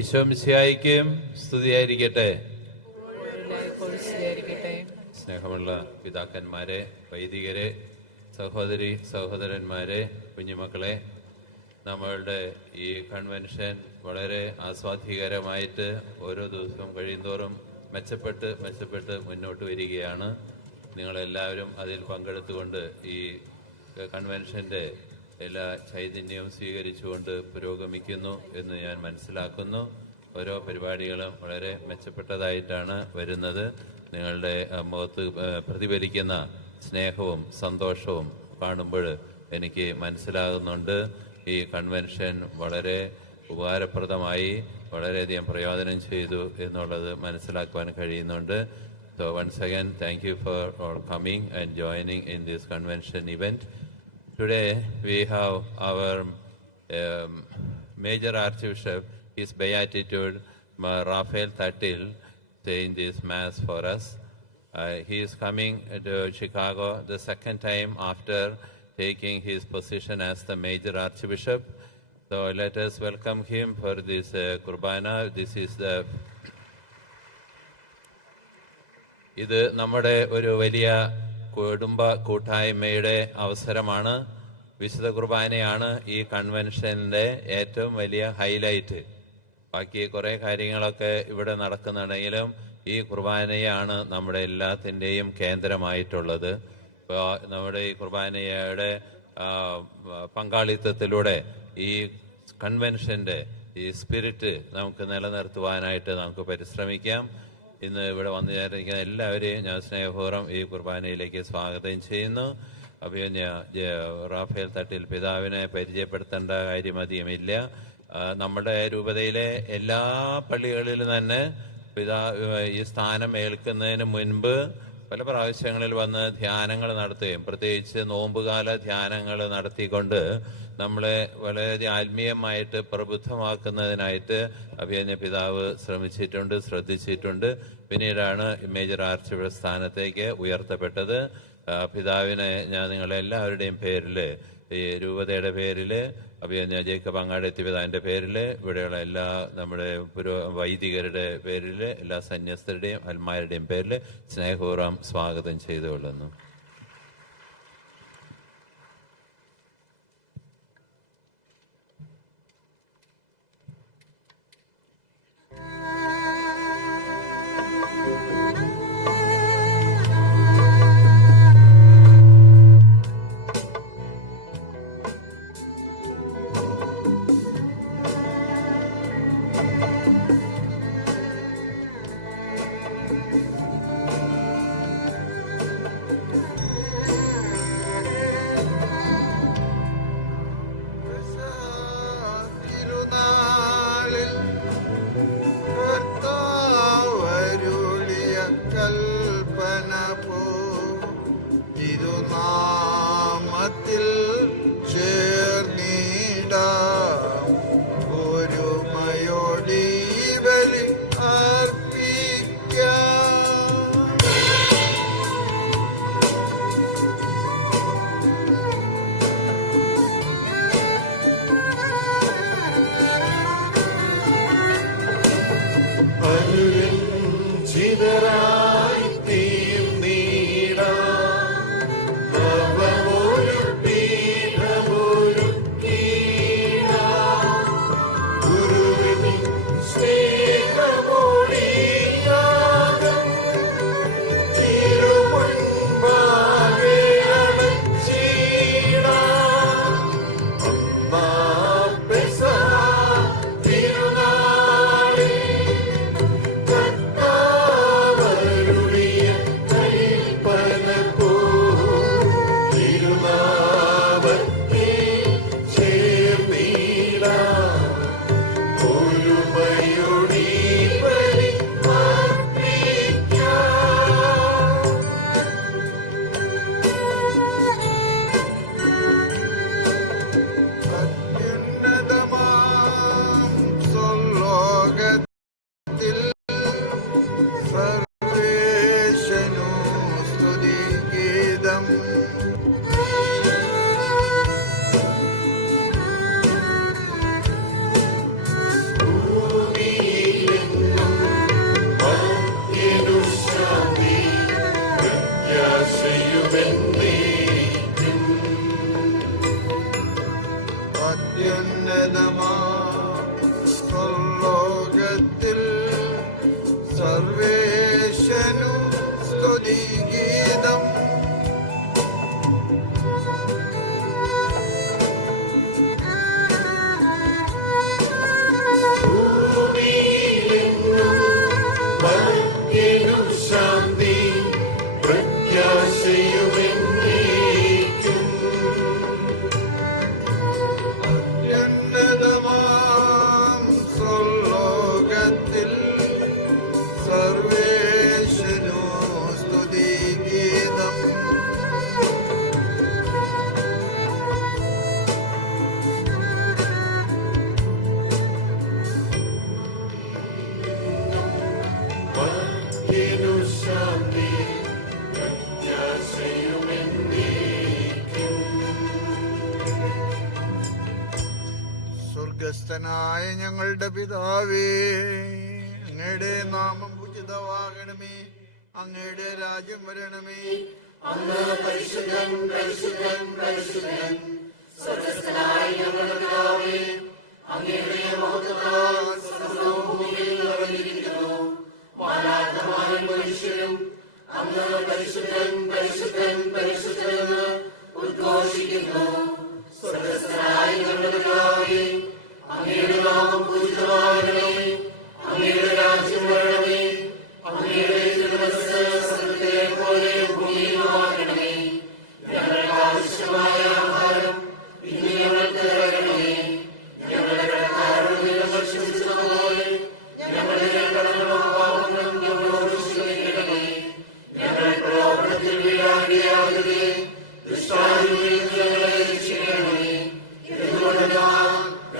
ഈശോ മിശിഹായിക്കും സ്തുതിയായിരിക്കട്ടെ. സ്നേഹമുള്ള പിതാക്കന്മാരെ, വൈദികരെ, സഹോദരി സഹോദരന്മാരെ, കുഞ്ഞുമക്കളെ, നമ്മളുടെ ഈ കൺവെൻഷൻ വളരെ ആസ്വാദ്യകരമായിട്ട് ഓരോ ദിവസവും കഴിയുന്തോറും മെച്ചപ്പെട്ട് മുന്നോട്ട് വരികയാണ്. നിങ്ങളെല്ലാവരും അതിൽ പങ്കെടുത്തുകൊണ്ട് ഈ കൺവെൻഷൻ്റെ എല്ലാ ചൈതന്യവും സ്വീകരിച്ചുകൊണ്ട് പുരോഗമിക്കുന്നു എന്ന് ഞാൻ മനസ്സിലാക്കുന്നു. ഓരോ പരിപാടികളും വളരെ മെച്ചപ്പെട്ടതായിട്ടാണ് വരുന്നത്. നിങ്ങളുടെ മുഖത്ത് പ്രതിഫലിക്കുന്ന സ്നേഹവും സന്തോഷവും കാണുമ്പോൾ എനിക്ക് മനസ്സിലാകുന്നുണ്ട് ഈ കൺവെൻഷൻ വളരെ ഉപകാരപ്രദമായി വളരെയധികം പ്രയോജനം ചെയ്തു എന്നുള്ളത് മനസ്സിലാക്കുവാൻ കഴിയുന്നുണ്ട്. So once again, thank you for all coming and joining in this convention event. Today we have our Major Archbishop, His Beatitude Raphael Thattil, saying this Mass for us. He is coming to Chicago the second time after taking his position as the Major Archbishop. So let us welcome him for this Kurbana. This is the ഇത് നമ്മുടെ ഒരു വലിയ കുടുംബ കൂട്ടായ്മയുടെ അവസരമാണ്. വിശുദ്ധ കുർബാനയാണ് ഈ കൺവെൻഷൻ്റെ ഏറ്റവും വലിയ ഹൈലൈറ്റ്. ബാക്കി കുറേ കാര്യങ്ങളൊക്കെ ഇവിടെ നടക്കുന്നുണ്ടെങ്കിലും ഈ കുർബാനയാണ് നമ്മുടെ എല്ലാത്തിൻ്റെയും കേന്ദ്രമായിട്ടുള്ളത്. ഇപ്പോൾ നമ്മുടെ ഈ കുർബാനയുടെ പങ്കാളിത്തത്തിലൂടെ ഈ കൺവെൻഷൻ്റെ ഈ സ്പിരിറ്റ് നമുക്ക് നിലനിർത്തുവാനായിട്ട് നമുക്ക് പരിശ്രമിക്കാം. ഇന്ന് ഇവിടെ വന്നു ചേർന്നിരിക്കുന്ന എല്ലാവരെയും ഞാൻ സ്നേഹപൂർവ്വം ഈ കുർബാനയിലേക്ക് സ്വാഗതം ചെയ്യുന്നു. അപ്പോൾ റാഫേൽ തട്ടിൽ പിതാവിനെ പരിചയപ്പെടുത്തേണ്ട കാര്യം അധികമില്ല. നമ്മുടെ രൂപതയിലെ എല്ലാ പള്ളികളിലും തന്നെ ഈ സ്ഥാനം ഏൽക്കുന്നതിന് മുൻപ് പല പ്രാവശ്യങ്ങളിൽ വന്ന് ധ്യാനങ്ങൾ നടത്തുകയും പ്രത്യേകിച്ച് നോമ്പുകാല ധ്യാനങ്ങൾ നടത്തിക്കൊണ്ട് നമ്മളെ വളരെ ആത്മീയമായിട്ട് പ്രബുദ്ധമാക്കുന്നതിനായിട്ട് അഭിയന്യ പിതാവ് ശ്രദ്ധിച്ചിട്ടുണ്ട്. പിന്നീടാണ് മേജർ ആർച്ച് ബിഷപ്പ് സ്ഥാനത്തേക്ക് ഉയർത്തപ്പെട്ടത്. പിതാവിനെ ഞാൻ നിങ്ങളെല്ലാവരുടെയും പേരിൽ, ഈ രൂപതയുടെ പേരിൽ, അഭിയന്യ ജേക്കബ് അങ്ങാടെത്തി പിതാവിൻ്റെ പേരിൽ, ഇവിടെയുള്ള എല്ലാ നമ്മുടെ വൈദികരുടെ പേരിൽ, എല്ലാ സന്യസ്തരുടെയും അൽമാരുടെയും പേരിൽ സ്നേഹപൂർവ്വം സ്വാഗതം ചെയ്തുകൊള്ളുന്നു. സർവേശനു സ്തുതിഗീതം. സ്വർലോകത്തിൽ സർവേശനു സ്തുതിഗീതം. ശാന്തി പ്രത്യാശയുമെന്നേക്കും. അത്യുന്നതമാം സ്വർലോകത്തിൽ സർവേശനു സ്തുതിഗീതം. ശാന്തി പ്രത്യാശയുമെന്നേക്കും. സ്വർഗസ്ഥനായ ഞങ്ങളുടെ പിതാവേ, അങ്ങയുടെ നാമം ഉചിതമാകണമേ, അങ്ങയുടെ രാജ്യം വരണമേ. അങ്ങ് പരിശുദ്ധൻ പരിശുദ്ധൻ പരിശുദ്ധൻ. സ്വർഗ്ഗസ്ഥനായ ഞങ്ങളുടെ പിതാവേ, അങ്ങയുടെ മഹത്വത്താൽ സ്വർഗ്ഗവും ഭൂമിയും നിറഞ്ഞിരിക്കുന്നു. മാലാഖമാരും മനുഷ്യരും അങ്ങ് പരിശുദ്ധൻ പരിശുദ്ധൻ പരിശുദ്ധൻ എന്ന് ഉദ്ഘോഷിക്കുന്നു. സ്വർഗ്ഗസ്ഥനായ ഞങ്ങളുടെ പിതാവേ, അങ്ങയുടെ നാമം പൂജിതമാകണമേ, അങ്ങയുടെ രാജ്യം വരണമേ, അങ്ങയുടെ തിരുമനസ്സ് സ്വർഗ്ഗത്തിലെ പോലെ ഭൂമിയിലുമാകണമേ. ഞങ്ങൾക്ക് ആവശ്യമായ ആഹാരം ഇന്ന് ഞങ്ങൾക്ക് തരണമേ. ഞങ്ങളുടെ കടക്കാരോട് ഞങ്ങൾ ക്ഷമിച്ചതുപോലെ ഞങ്ങളുടെ കടങ്ങളും പാപങ്ങളും ഞങ്ങളോട് ക്ഷമിക്കണമേ. ഞങ്ങൾ പ്രലോഭനത്തിൽ വീഴാനിടയാകരുതേ, ദുഷ്ടാരൂപിയിൽ നിന്ന് ഞങ്ങളെ രക്ഷിക്കണമേ. എന്തുകൊണ്ടെന്നാൽ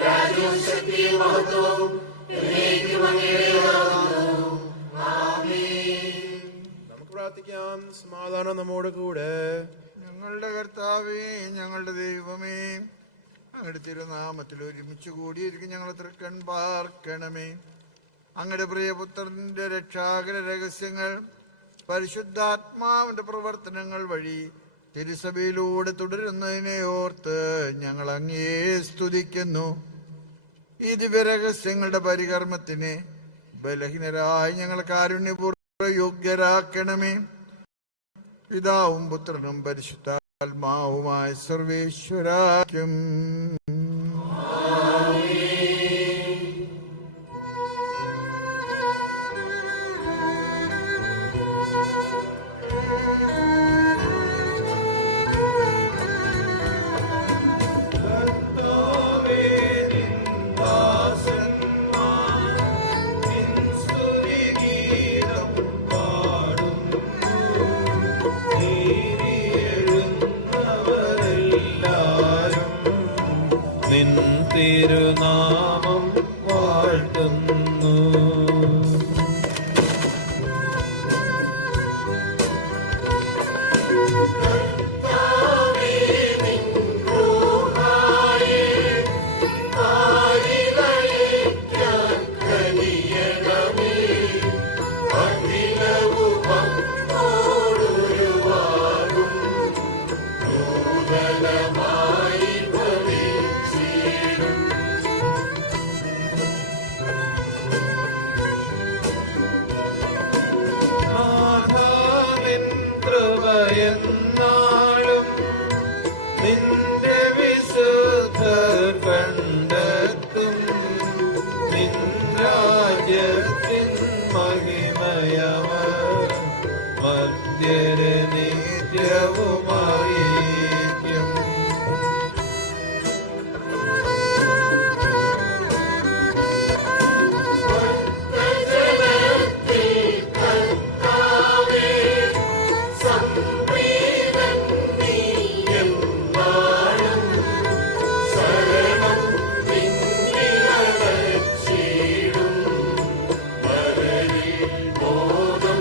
രാജ്യവും ശക്തിയും മഹത്വവും എന്നേക്കും അങ്ങയുടേതാകുന്നു. ആമേൻ. നമുക്ക് പ്രാർത്ഥിക്കാം. സമാധാനം നമ്മോട് കൂടെ. ഞങ്ങളുടെ കർത്താവേ, ഞങ്ങളുടെ ദൈവമേ, അങ്ങയുടെ തിരുനാമത്തിൽ ഒരുമിച്ച് കൂടിയിരിക്കും ഞങ്ങളെ തൃക്കൺ പാർക്കണമേ. അങ്ങയുടെ പ്രിയപുത്രന്റെ രക്ഷാകര രഹസ്യങ്ങൾ പരിശുദ്ധാത്മാവിന്റെ പ്രവർത്തനങ്ങൾ വഴി തിരുസഭയിലൂടെ തുടരുന്നതിനെ ഓർത്ത് ഞങ്ങൾ അങ്ങയെ സ്തുതിക്കുന്നു. ഈ ദിവ്യരഹസ്യങ്ങളുടെ പരികർമ്മത്തിന് ബലഹീനരായി ഞങ്ങൾ കാരുണ്യപൂർവ്വ യോഗ്യരാക്കണമേ. പിതാവും പുത്രനും പരിശുദ്ധാത്മാവുമായ സർവേശ്വരാക്കും. നിൻ തിരുനാമം വാഴ്ത്തുന്നു. എന്നാളും നിന്റെ വിശുദ്ധർ കണ്ടെത്തും. നിൻ രാജ്യത്തിൻ മഹിമയവർ മധ്യരെ നിത്യവും അറിയിക്കും. Oh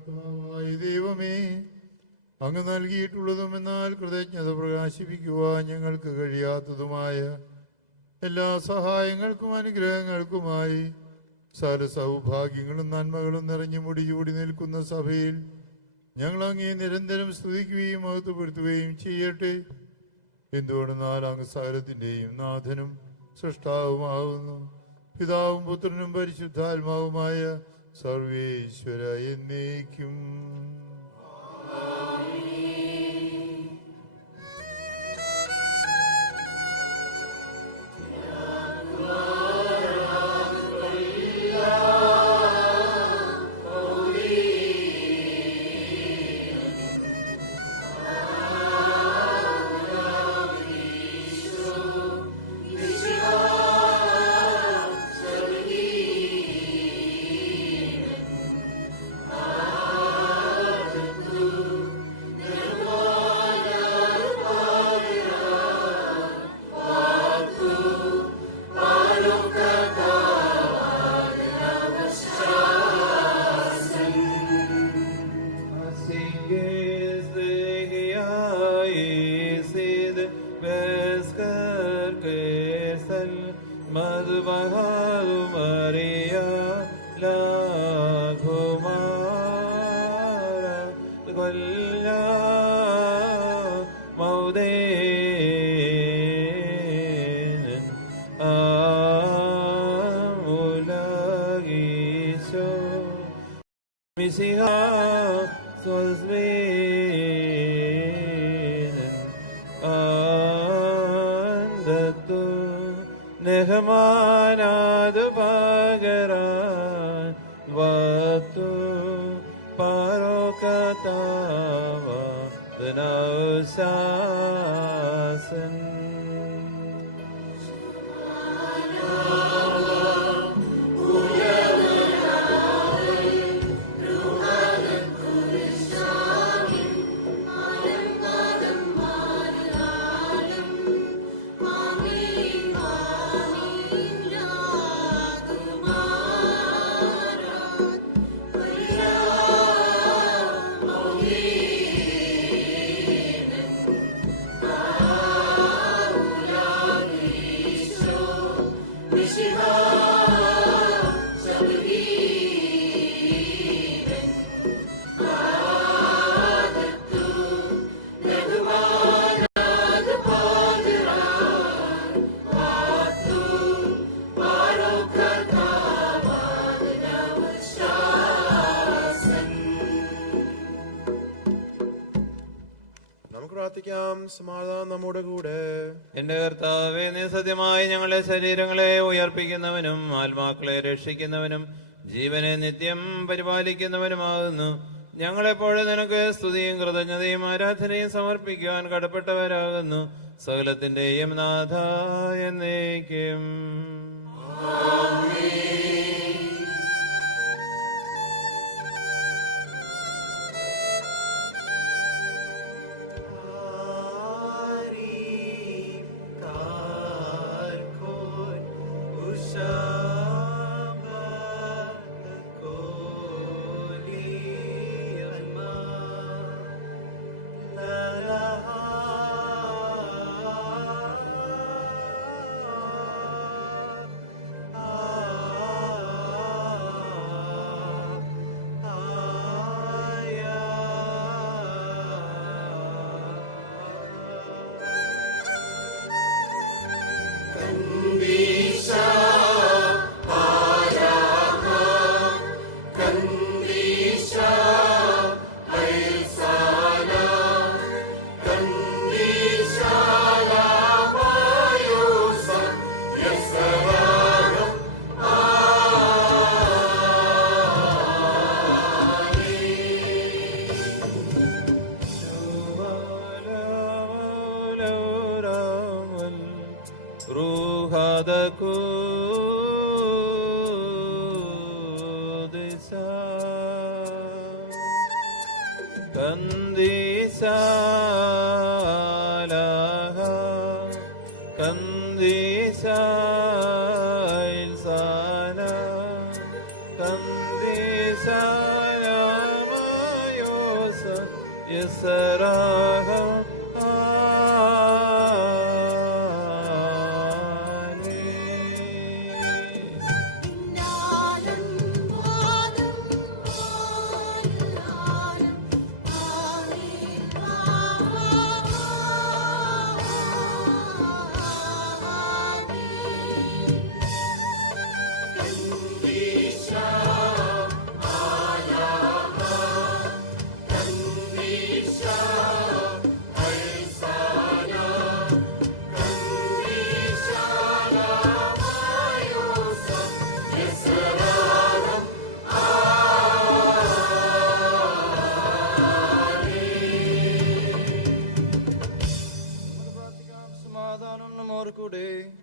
കർത്താവായ ദൈവമേ, അങ്ങ് നൽകിയിട്ടുള്ളതും എന്നാൽ കൃതജ്ഞത പ്രകാശിപ്പിക്കുവാൻ ഞങ്ങൾക്ക് കഴിയാത്തതുമായ എല്ലാ സഹായങ്ങൾക്കും അനുഗ്രഹങ്ങൾക്കുമായി സകല സൗഭാഗ്യങ്ങളും നന്മകളും നിറഞ്ഞു മുടിചൂടി നിൽക്കുന്ന സഭയിൽ ഞങ്ങൾ അങ്ങേ നിരന്തരം സ്തുതിക്കുകയും മഹത്വപ്പെടുത്തുകയും ചെയ്യട്ടെ. എന്തുകൊണ്ടെന്നാൽ അങ്ങ് സകലത്തിൻ്റെയും നാഥനും സൃഷ്ടാവുമാകുന്നു. പിതാവും പുത്രനും പരിശുദ്ധാത്മാവുമായ സർവേശ്വര എന്നേക്കും. നെഹമാനാദ് പകരാൻ വത്തു പാരോകതാവ ദനൗശാസൻ. സമാധാനം നമ്മുടെ കൂടെ. എന്റെ കർത്താവേ, നീ സത്യമായി ഞങ്ങളുടെ ശരീരങ്ങളെ ഉയർപ്പിക്കുന്നവനും ആത്മാക്കളെ രക്ഷിക്കുന്നവനും ജീവനെ നിത്യം പരിപാലിക്കുന്നവനുമാകുന്നു. ഞങ്ങളെപ്പോഴും നിനക്ക് സ്തുതിയും കൃതജ്ഞതയും ആരാധനയും സമർപ്പിക്കുവാൻ കടപ്പെട്ടവരാകുന്നു. സകലത്തിന്റെയും നാഥ എന്നേക്കും. Israel.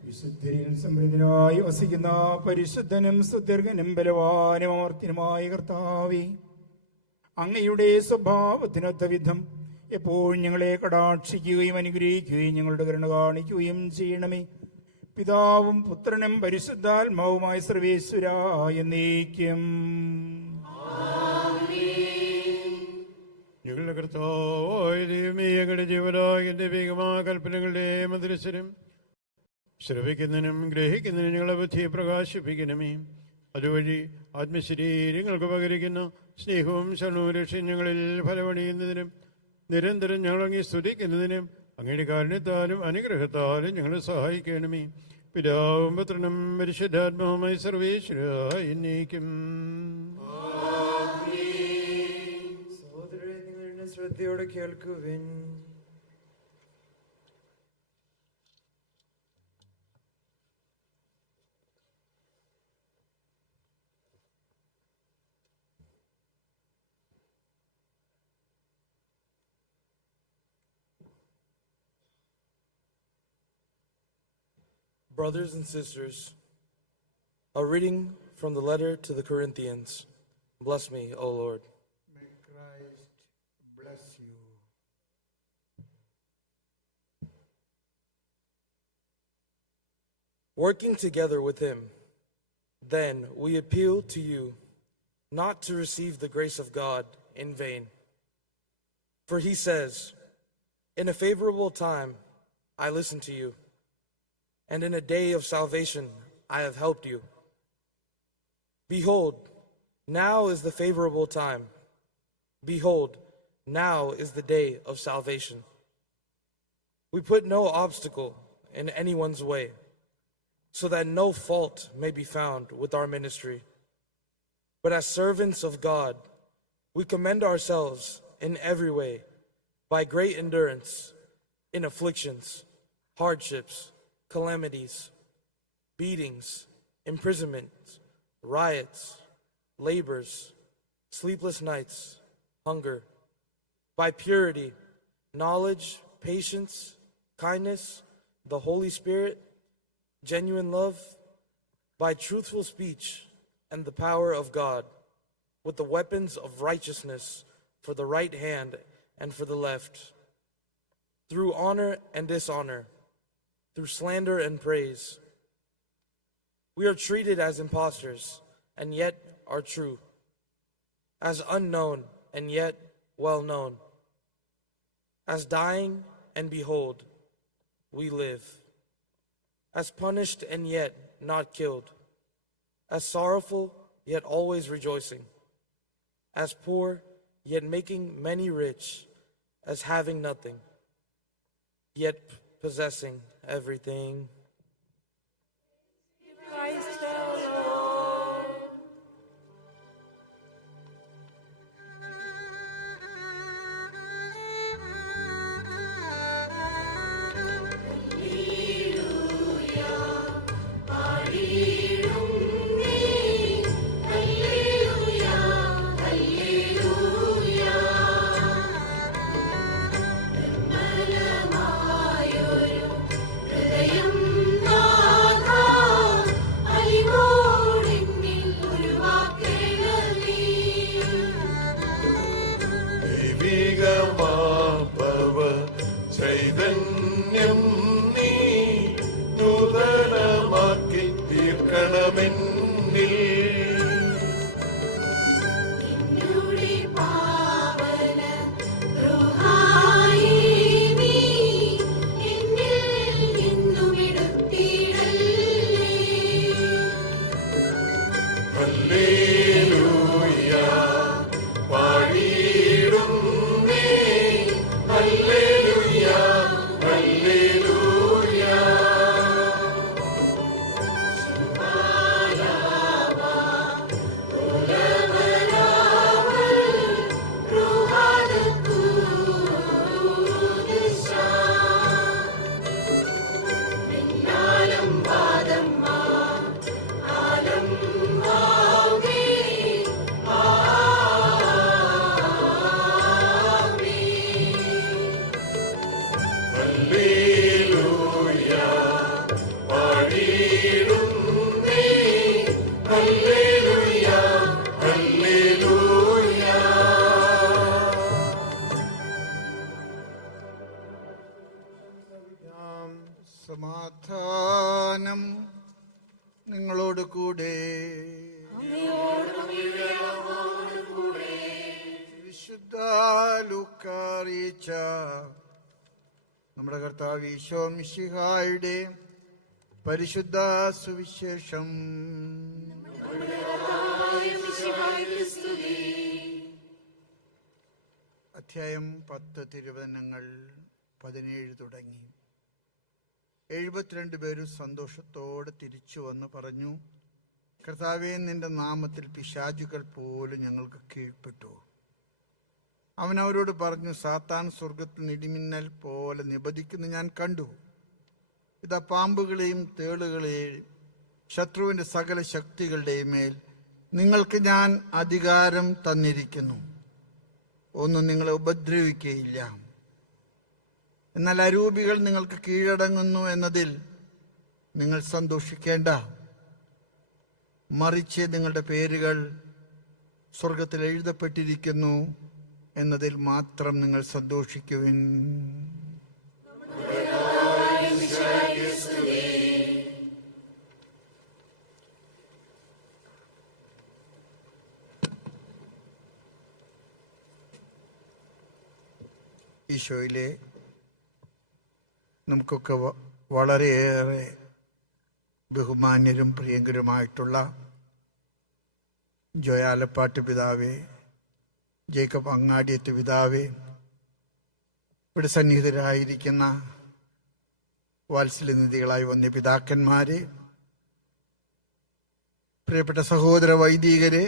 വിശുദ്ധിയിൽ സമൃദ്ധനായി വസിക്കുന്ന പരിശുദ്ധനും സുദീർഘനും ബലവാനും അമർത്യനുമായ കർത്താവേ, അങ്ങയുടെ സ്വഭാവത്തിനൊത്ത വിധം എപ്പോഴും ഞങ്ങളെ കടാക്ഷിക്കുകയും അനുഗ്രഹിക്കുകയും ഞങ്ങളുടെ കരുണ കാണിക്കുകയും ചെയ്യണമേ. പിതാവും പുത്രനും പരിശുദ്ധാത്മാവുമായ സർവേശ്വരായ എന്നേക്കും. ഞങ്ങളുടെ കർത്താവായ ദൈവമേ, ഞങ്ങളുടെ ജീവനായ ദൈവികമായ കൽപ്പനകളുടെ മധുരസ്വരം ശ്രവിക്കുന്നതിനും ഗ്രഹിക്കുന്നതിനും ഞങ്ങളെ ബുദ്ധിയെ പ്രകാശിപ്പിക്കണമേ. അതുവഴി ആത്മശരീരങ്ങൾക്ക് ഉപകരിക്കുന്ന സ്നേഹവും ശരണവും ഞങ്ങളിൽ ഫലമണിയുന്നതിനും നിരന്തരം ഞങ്ങളങ്ങി സ്തുതിക്കുന്നതിനും അങ്ങയുടെ കാരുണ്യത്താലും അനുഗ്രഹത്താലും ഞങ്ങളെ സഹായിക്കണമേ. പിതാവും പുത്രനും പരിശുദ്ധാത്മാവുമായി സർവേശ്വരായ എന്നേക്കും. സഹോദരരെ, നിങ്ങൾ ശ്രദ്ധയോടെ കേൾക്കുവിൻ. Brothers and sisters, a reading from the letter to the Corinthians. Bless me, O Lord. May Christ bless you. Working together with him, then we appeal to you not to receive the grace of God in vain. For he says, "In a favorable time I listened to you, and in a day of salvation I have helped you." Behold, now is the favorable time. Behold, now is the day of salvation. We put no obstacle in anyone's way, so that no fault may be found with our ministry. But as servants of God, we commend ourselves in every way by great endurance in afflictions, hardships, calamities, beatings, imprisonments, riots, labors, sleepless nights, hunger, by purity, knowledge, patience, kindness, the Holy Spirit, genuine love, by truthful speech and the power of God, with the weapons of righteousness for the right hand and for the left, through honor and dishonor, through slander and praise. We are treated as impostors, and yet are true, as unknown, and yet well known, as dying, and behold, we live, as punished, and yet not killed, as sorrowful, yet always rejoicing, as poor, yet making many rich, as having nothing, yet possessing everything. Christ our Lord. ഹൃദയം സമാധാനം നിങ്ങളോട് കൂടെ. വിശുദ്ധ ലൂക്കാ അറിയിച്ച നമ്മുടെ കർത്താവ് ഈശോ മിശിഹായുടെ പരിശുദ്ധ സുവിശേഷം. അധ്യായം 10 തിരുവചനങ്ങൾ 17 തുടങ്ങി. 72 പേരും സന്തോഷത്തോടെ തിരിച്ചു വന്ന് പറഞ്ഞു, കർത്താവേ, നിന്റെ നാമത്തിൽ പിശാചുകൾ പോലും ഞങ്ങൾക്ക് കീഴ്പ്പെട്ടു. അവൻ അവരോട് പറഞ്ഞു, സാത്താൻ സ്വർഗത്തിൽ ഇടിമിന്നൽ പോലെ നിബദിക്കുന്നു ഞാൻ കണ്ടു. ഇതാ പാമ്പുകളെയും തേളുകളെയും ശത്രുവിന്റെ സകല ശക്തികളുടെയും മേൽ നിങ്ങൾക്ക് ഞാൻ അധികാരം തന്നിരിക്കുന്നു. ഒന്നും നിങ്ങളെ ഉപദ്രവിക്കുകയില്ല. എന്നാൽ അരൂപികൾ നിങ്ങൾക്ക് കീഴടങ്ങുന്നു എന്നതിൽ നിങ്ങൾ സന്തോഷിക്കേണ്ട. മറിച്ച് നിങ്ങളുടെ പേരുകൾ സ്വർഗത്തിൽ എഴുതപ്പെട്ടിരിക്കുന്നു എന്നതിൽ മാത്രം നിങ്ങൾ സന്തോഷിക്കുവിൻ. ഈശോയിലെ നമുക്കൊക്കെ വളരെയേറെ ബഹുമാന്യരും പ്രിയങ്കരുമായിട്ടുള്ള ജോയാലപ്പാട്ട് പിതാവേ, ജേക്കബ് അങ്ങാടിയത്ത് പിതാവേ, ഇവിടെ സന്നിഹിതരായിരിക്കുന്ന വാത്സല്യനിധികളായി വന്ന പിതാക്കന്മാരെ, പ്രിയപ്പെട്ട സഹോദര വൈദികരെ,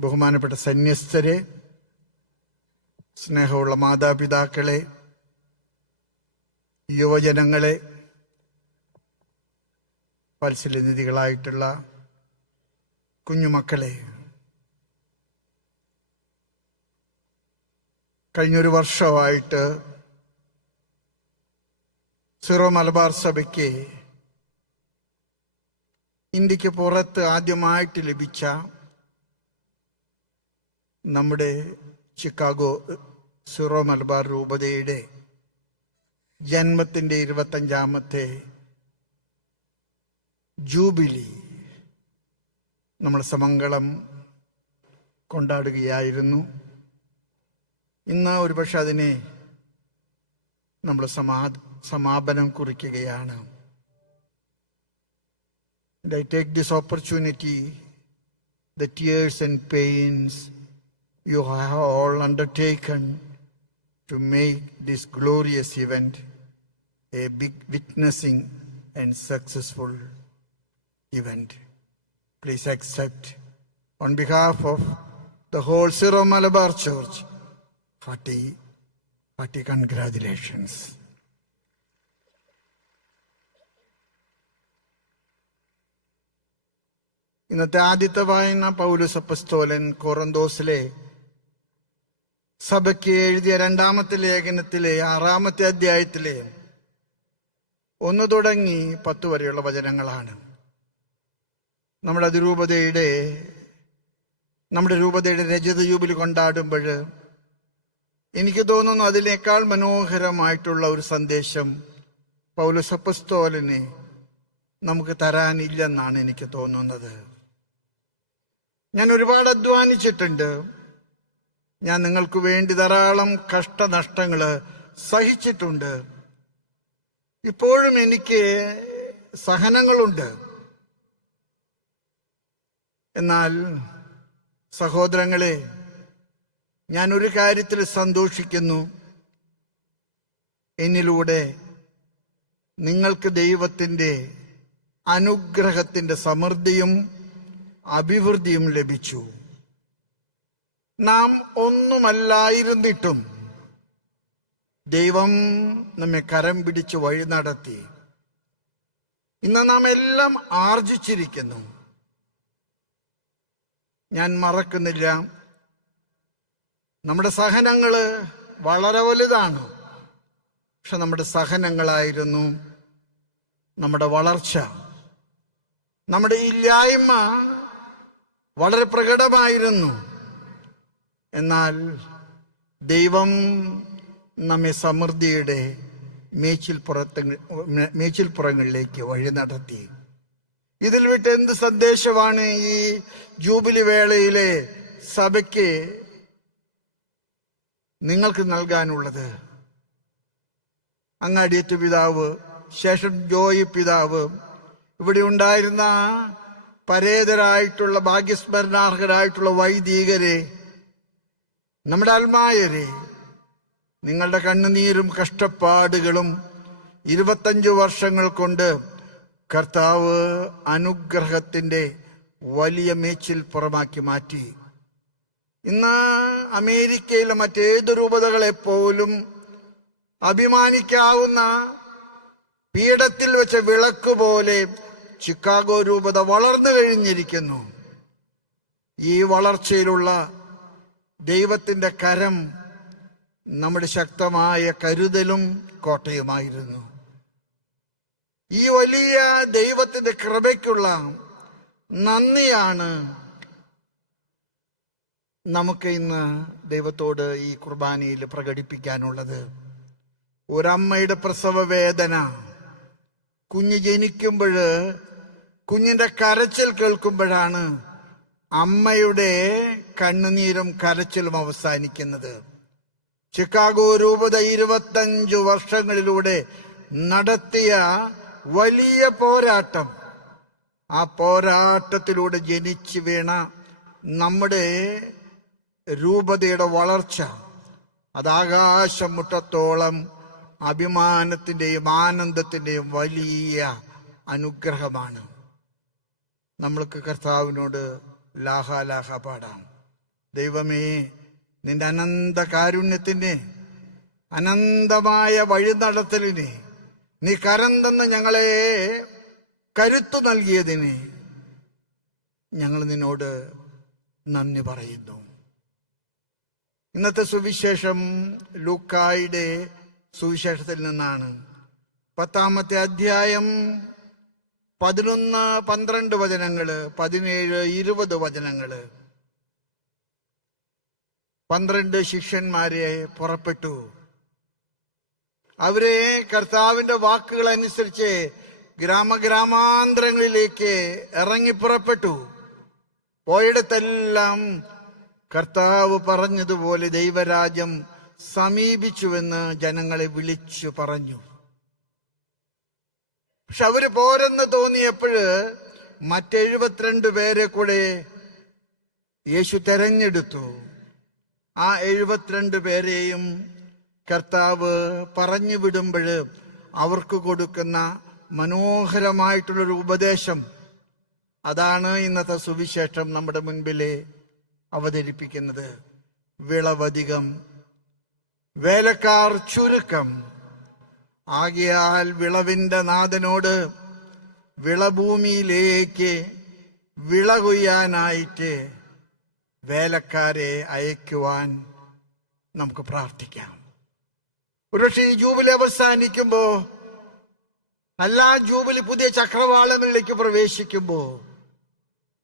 ബഹുമാനപ്പെട്ട സന്യസ്തരെ, സ്നേഹമുള്ള മാതാപിതാക്കളെ, യുവജനങ്ങളെ, വാത്സല്യനിധികളായിട്ടുള്ള കുഞ്ഞുമക്കളെ, കഴിഞ്ഞൊരു വർഷമായിട്ട് സിറോ മലബാർ സഭയ്ക്ക് ഇന്ത്യക്ക് പുറത്ത് ആദ്യമായിട്ട് ലഭിച്ച നമ്മുടെ ചിക്കാഗോ സിറോ മലബാർ രൂപതയുടെ ജന്മത്തിന്റെ 25ാമത്തെ ജൂബിലി നമ്മൾ സമംഗളം കൊണ്ടാടുകയായിരുന്നു. ഇന്ന് ഒരുപക്ഷെ അതിനെ നമ്മൾ സമാപനം കുറിക്കുകയാണ്. And I take this opportunity, the tears and pains you have all undertaken to make this glorious event a big witnessing and successful event. Please accept, on behalf of the whole Syro Malabar Church, hearty congratulations. ഇന്നത്തെ ആദ്യത്തെ വായന പൗലോസ് അപ്പോസ്തലൻ കൊറിന്തോസിലെ സഭയ്ക്ക് എഴുതിയ 2ാമത്തെ ലേഖനത്തിലെ 6ാമത്തെ അധ്യായത്തിലെ 1 തുടങ്ങി 10 വരെയുള്ള വചനങ്ങളാണ്. നമ്മുടെ രൂപതയുടെ രജത ജൂബിലി കൊണ്ടാടുമ്പോൾ എനിക്ക് തോന്നുന്നു അതിനേക്കാൾ മനോഹരമായിട്ടുള്ള ഒരു സന്ദേശം പൗലോസ് അപ്പോസ്തലന് നമുക്ക് തരാനില്ലെന്നാണ് എനിക്ക് തോന്നുന്നത്. ഞാൻ ഒരുപാട് അധ്വാനിച്ചിട്ടുണ്ട്. ഞാൻ നിങ്ങൾക്ക് വേണ്ടി ധാരാളം കഷ്ടനഷ്ടങ്ങള് സഹിച്ചിട്ടുണ്ട്. ഇപ്പോഴും എനിക്ക് സഹനങ്ങളുണ്ട്. എന്നാൽ സഹോദരങ്ങളെ, ഞാൻ ഒരു കാര്യത്തിൽ സന്തോഷിക്കുന്നു. എന്നിലൂടെ നിങ്ങൾക്ക് ദൈവത്തിന്റെ അനുഗ്രഹത്തിന്റെ സമൃദ്ധിയും അഭിവൃദ്ധിയും ലഭിച്ചു. നാം ഒന്നുമല്ലായിരുന്നിട്ടും ദൈവം നമ്മെ കരം പിടിച്ച് വഴി നടത്തി. ഇന്ന് നാം എല്ലാം ആർജിച്ചിരിക്കുന്നു. ഞാൻ മറക്കുന്നില്ല, നമ്മുടെ സഹനങ്ങള് വളരെ വലുതാണ്. പക്ഷെ നമ്മുടെ സഹനങ്ങളായിരുന്നു നമ്മുടെ വളർച്ച. നമ്മുടെ ഇല്ലായ്മ വളരെ പ്രകടമായിരുന്നു. എന്നാൽ ദൈവം നമ്മെ സമൃദ്ധിയുടെ മേച്ചിൽപ്പുറങ്ങളിലേക്ക് വഴി നടത്തി. ഇതിൽ വിട്ട് എന്ത് സന്ദേശമാണ് ഈ ജൂബിലി വേളയിലെ സഭയ്ക്ക് നിങ്ങൾക്ക് നൽകാനുള്ളത്? അങ്ങാടിയത്ത് പിതാവ്, ശേഷം ജോയി പിതാവ്, ഇവിടെ ഉണ്ടായിരുന്ന പരേതരായിട്ടുള്ള ഭാഗ്യസ്മരണാർഹരായിട്ടുള്ള വൈദികരെ, നമ്മുടെ അൽമായരെ, നിങ്ങളുടെ കണ്ണുനീരും കഷ്ടപ്പാടുകളും 25 വർഷങ്ങൾ കൊണ്ട് കർത്താവ് അനുഗ്രഹത്തിന്റെ വലിയ മേച്ചിൽപ്പുറമാക്കി മാറ്റി. ഇന്ന് അമേരിക്കയിലെ മറ്റേത് രൂപതകളെപ്പോലും അഭിമാനിക്കാവുന്ന പീഠത്തിൽ വെച്ച വിളക്ക് പോലെ ചിക്കാഗോ രൂപത വളർന്നു കഴിഞ്ഞിരിക്കുന്നു. ഈ വളർച്ചയിലുള്ള ദൈവത്തിന്റെ കരം നമ്മുടെ ശക്തമായ കരുതലും കോട്ടയുമായിരുന്നു. ഈ വലിയ ദൈവത്തിന്റെ കൃപയ്ക്കുള്ള നന്ദിയാണ് നമുക്ക് ഇന്ന് ദൈവത്തോട് ഈ കുർബാനയിൽ പ്രകടിപ്പിക്കാനുള്ളത്. ഒരമ്മയുടെ പ്രസവ വേദന, കുഞ്ഞ് ജനിക്കുമ്പോൾ കുഞ്ഞിന്റെ കരച്ചിൽ കേൾക്കുമ്പോഴാണ് അമ്മയുടെ കണ്ണുനീരും കരച്ചിലും അവസാനിക്കുന്നത്. ചിക്കാഗോ രൂപത 25 വർഷങ്ങളിലൂടെ നടത്തിയ വലിയ പോരാട്ടം, ആ പോരാട്ടത്തിലൂടെ ജനിച്ചു വീണ നമ്മുടെ രൂപതയുടെ വളർച്ച, അത് ആകാശം മുട്ടത്തോളം അഭിമാനത്തിന്റെയും ആനന്ദത്തിന്റെയും വലിയ അനുഗ്രഹമാണ്. നമ്മൾക്ക് കർത്താവിനോട് ലാഹാലാഹ പാടാം. ദൈവമേ, നിന്റെ അനന്ത കാരുണ്യത്തിന്, അനന്തമായ വഴിനടത്തലിന്, നീ കരം തന്ന് ഞങ്ങളെ കരുത്തു നൽകിയതിന് ഞങ്ങൾ നിന്നോട് നന്ദി പറയുന്നു. ഇന്നത്തെ സുവിശേഷം ലൂക്കായുടെ സുവിശേഷത്തിൽ നിന്നാണ്. 10-ാമത്തെ അധ്യായം 11-12 വചനങ്ങള്, 17-20 വചനങ്ങള്. 12 ശിഷ്യന്മാരെ പുറപ്പെട്ടു. അവരെ കർത്താവിന്റെ വാക്കുകൾ അനുസരിച്ച് ഗ്രാമഗ്രാമാന്തരങ്ങളിലേക്ക് ഇറങ്ങി പുറപ്പെട്ടു. പോയിടത്തെല്ലാം കർത്താവ് പറഞ്ഞതുപോലെ ദൈവരാജ്യം സമീപിച്ചുവെന്ന് ജനങ്ങളെ വിളിച്ചു പറഞ്ഞു. പക്ഷെ അവര് പോരെന്ന് തോന്നിയപ്പോഴ് 72 പേരെ കൂടെ യേശു തെരഞ്ഞെടുത്തു. ആ 72 പേരെയും കർത്താവ് പറഞ്ഞു വിടുമ്പോൾ അവർക്ക് കൊടുക്കുന്ന മനോഹരമായിട്ടുള്ളൊരു ഉപദേശം, അതാണ് ഇന്നത്തെ സുവിശേഷം നമ്മുടെ മുൻപിലെ അവതരിപ്പിക്കുന്നത്. വിളവധികം, വേലക്കാർ ചുരുക്കം. ആകയാൽ വിളവിന്റെ നാഥനോട് വിളഭൂമിയിലേക്ക് വിള കൊയ്യാനായിട്ട് വേലക്കാരെ അയക്കുവാൻ നമുക്ക് പ്രാർത്ഥിക്കാം. ഒരുപക്ഷെ ഈ ജൂബിലി അവസാനിക്കുമ്പോ, അല്ല ജൂബിലി പുതിയ ചക്രവാളങ്ങളിലേക്ക് പ്രവേശിക്കുമ്പോ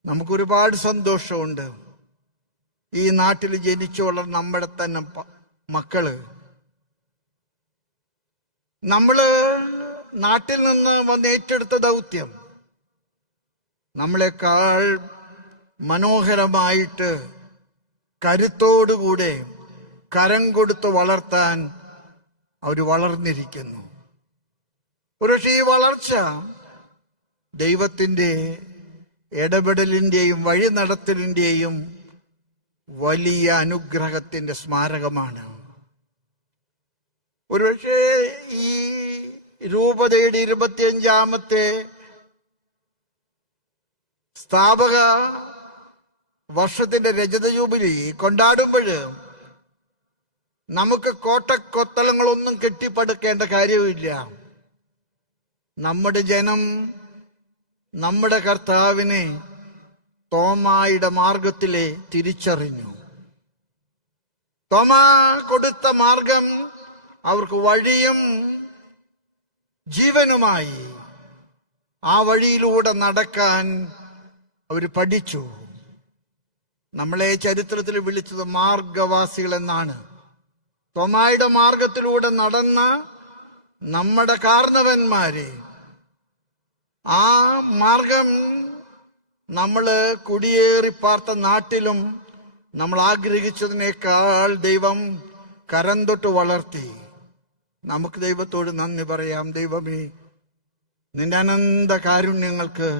നമുക്കൊരുപാട് സന്തോഷമുണ്ട്. ഈ നാട്ടിൽ ജനിച്ചു വളർന്ന നമ്മുടെ തന്നെ മക്കള്, നമ്മള് നാട്ടിൽ നിന്ന് വന്ന് ഏറ്റെടുത്ത ദൗത്യം നമ്മളെക്കാൾ മനോഹരമായിട്ട് കരുത്തോടുകൂടെ കരം കൊടുത്ത് വളർത്താൻ അവർ വളർന്നിരിക്കുന്നു. ഒരുപക്ഷെ ഈ വളർച്ച ദൈവത്തിന്റെ ഇടപെടലിന്റെയും വഴി നടത്തലിന്റെയും വലിയ അനുഗ്രഹത്തിന്റെ സ്മാരകമാണ്. ഒരുപക്ഷെ ഈ രൂപതയുടെ 25-ാമത്തെ സ്ഥാപക വർഷത്തിന്റെ രജത ജൂബിലി കൊണ്ടാടുമ്പോൾ നമുക്ക് കോട്ടക്കൊത്തളങ്ങളൊന്നും കെട്ടിപ്പടുക്കേണ്ട കാര്യമില്ല. നമ്മുടെ ജനം നമ്മുടെ കർത്താവിനെ തോമായുടെ മാർഗത്തിലെ തിരിച്ചറിഞ്ഞു. തോമാ കൊടുത്ത മാർഗം അവർക്ക് വഴിയും ജീവനുമായി. ആ വഴിയിലൂടെ നടക്കാൻ അവർ പഠിച്ചു. നമ്മളെ ചരിത്രത്തിൽ വിളിച്ചത് മാർഗവാസികൾ എന്നാണ്. തോമായുടെ മാർഗത്തിലൂടെ നടന്ന നമ്മുടെ കാരണവന്മാരെ ആ മാർഗം നമ്മൾ കുടിയേറി പാർത്ത നാട്ടിലും നമ്മൾ ആഗ്രഹിച്ചതിനേക്കാൾ ദൈവം കരം തൊട്ട് വളർത്തി. നമുക്ക് ദൈവത്തോട് നന്ദി പറയാം. ദൈവമേ, നിന്റെ അനന്ത കാരുണ്യങ്ങൾക്ക്,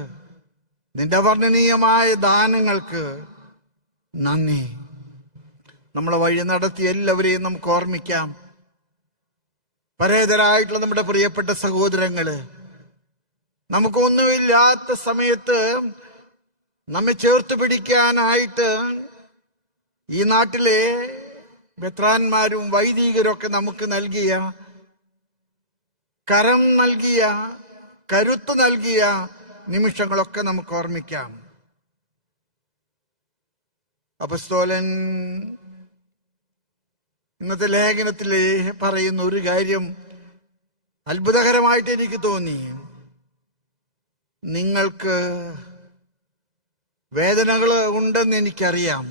നിന്റെ അവർണ്ണനീയമായ ദാനങ്ങൾക്ക് നന്ദി. നമ്മളെ വഴി നടത്തിയ എല്ലാവരെയും നമുക്ക് ഓർമ്മിക്കാം. പരേതരായിട്ടുള്ള നമ്മുടെ പ്രിയപ്പെട്ട സഹോദരങ്ങള്, നമുക്കൊന്നുമില്ലാത്ത സമയത്ത് നമ്മെ ചേർത്ത് പിടിക്കാനായിട്ട് ഈ നാട്ടിലെ ബെത്രാന്മാരും വൈദികരും ഒക്കെ നമുക്ക് നൽകിയ, കരം നൽകിയ, കരുത്ത് നൽകിയ നിമിഷങ്ങളൊക്കെ നമുക്ക് ഓർമ്മിക്കാം. അപ്പസ്തോലൻ ഇന്നത്തെ ലേഖനത്തിൽ പറയുന്ന ഒരു കാര്യം അത്ഭുതകരമായിട്ട് എനിക്ക് തോന്നി. നിങ്ങൾക്ക് വേദനകൾ ഉണ്ടെന്ന് എനിക്കറിയാം,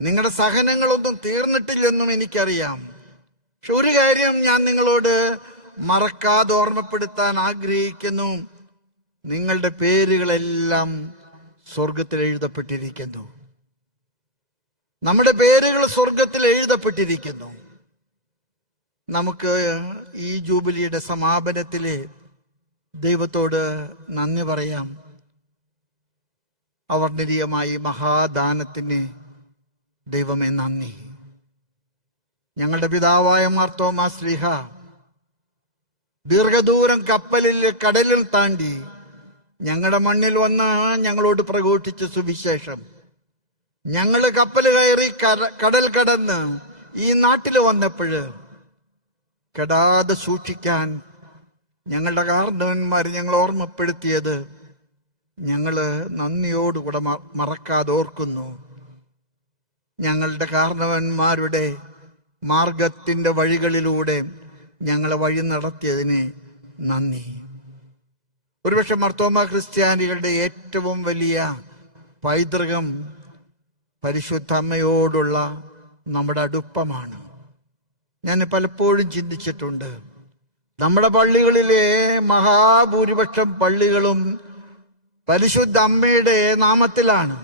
നിങ്ങളുടെ സഹനങ്ങളൊന്നും തീർന്നിട്ടില്ലെന്നും എനിക്കറിയാം. പക്ഷെ ഒരു കാര്യം ഞാൻ നിങ്ങളോട് മറക്കാതെ ഓർമ്മപ്പെടുത്താൻ ആഗ്രഹിക്കുന്നു. നിങ്ങളുടെ പേരുകളെല്ലാം സ്വർഗത്തിൽ എഴുതപ്പെട്ടിരിക്കുന്നു. നമ്മുടെ പേരുകൾ സ്വർഗത്തിൽ എഴുതപ്പെട്ടിരിക്കുന്നു. നമുക്ക് ഈ ജൂബിലിയുടെ സമാപനത്തില് ദൈവത്തോട് നന്ദി പറയാം. അവർണ്ണനീയമായി മഹാദാനത്തിന് ദൈവമേ നന്ദി. ഞങ്ങളുടെ പിതാവായ മാർത്തോമാ ശ്ലീഹ ദീർഘദൂരം കപ്പലിൽ കടലിൽ താണ്ടി ഞങ്ങളുടെ മണ്ണിൽ വന്ന് ഞങ്ങളോട് പ്രഘോഷിച്ച സുവിശേഷം, ഞങ്ങൾ കപ്പൽ കയറി കടൽ കടന്ന് ഈ നാട്ടിൽ വന്നപ്പോഴ് കെടാതെ സൂക്ഷിക്കാൻ ഞങ്ങളുടെ കാരണവന്മാർ ഞങ്ങൾ ഓർമ്മപ്പെടുത്തിയത് ഞങ്ങള് നന്ദിയോടുകൂടെ മറക്കാതെ ഓർക്കുന്നു. ഞങ്ങളുടെ കാരണവന്മാരുടെ മാർഗത്തിന്റെ വഴികളിലൂടെ ഞങ്ങളെ വഴി നടത്തിയതിന് നന്ദി. ഒരുപക്ഷെ മർത്തോമ ക്രിസ്ത്യാനികളുടെ ഏറ്റവും വലിയ പൈതൃകം പരിശുദ്ധ അമ്മയോടുള്ള നമ്മുടെ അടുപ്പമാണ്. ഞാൻ പലപ്പോഴും ചിന്തിച്ചിട്ടുണ്ട്, നമ്മുടെ പള്ളികളിലെ മഹാഭൂരിപക്ഷം പള്ളികളും പരിശുദ്ധ അമ്മയുടെ നാമത്തിലാണ്.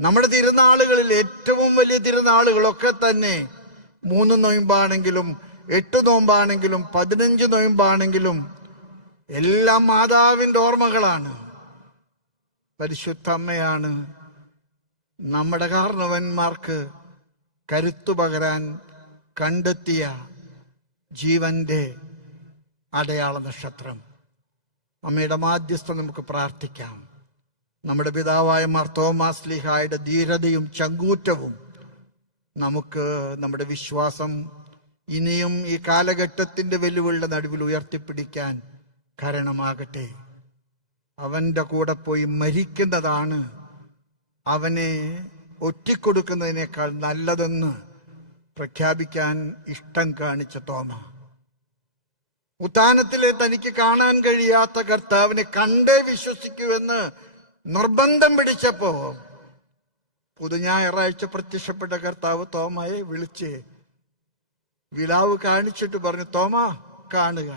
നമ്മുടെ തിരുനാളുകളിൽ ഏറ്റവും വലിയ തിരുനാളുകളൊക്കെ തന്നെ 3 നോയമ്പാണെങ്കിലും 8 നോമ്പാണെങ്കിലും 15 നോയമ്പാണെങ്കിലും എല്ലാം മാതാവിന്റെ ഓർമ്മകളാണ്. പരിശുദ്ധ അമ്മയാണ് നമ്മുടെ കാരണവന്മാർക്ക് കരുത്തു പകരാൻ കണ്ടെത്തിയ ജീവന്റെ അടയാള നക്ഷത്രം. അമ്മയുടെ മാധ്യസ്ഥം നമുക്ക് പ്രാർത്ഥിക്കാം. നമ്മുടെ പിതാവായ മാർത്തോമാ ശ്ലീഹായുടെ ധീരതയും ചങ്കൂറ്റവും നമുക്ക് നമ്മുടെ വിശ്വാസം ഇനിയും ഈ കാലഘട്ടത്തിന്റെ വെല്ലുവിളിയുടെ നടുവിൽ ഉയർത്തിപ്പിടിക്കാൻ കാരണമാകട്ടെ. അവന്റെ കൂടെ പോയി മരിക്കുന്നതാണ് അവനെ ഒറ്റിക്കൊടുക്കുന്നതിനേക്കാൾ നല്ലതെന്ന് പ്രഖ്യാപിക്കാൻ ഇഷ്ടം കാണിച്ച തോമ, ഉത്ഥാനത്തിലെ തനിക്ക് കാണാൻ കഴിയാത്ത കർത്താവിനെ കണ്ടേ വിശ്വസിക്കുമെന്ന് നിർബന്ധം പിടിച്ചപ്പോ പുതുഞായറാഴ്ച പ്രത്യക്ഷപ്പെട്ട കർത്താവ് തോമയെ വിളിച്ച് വിലാവ് കാണിച്ചിട്ട് പറഞ്ഞു, തോമ കാണുക.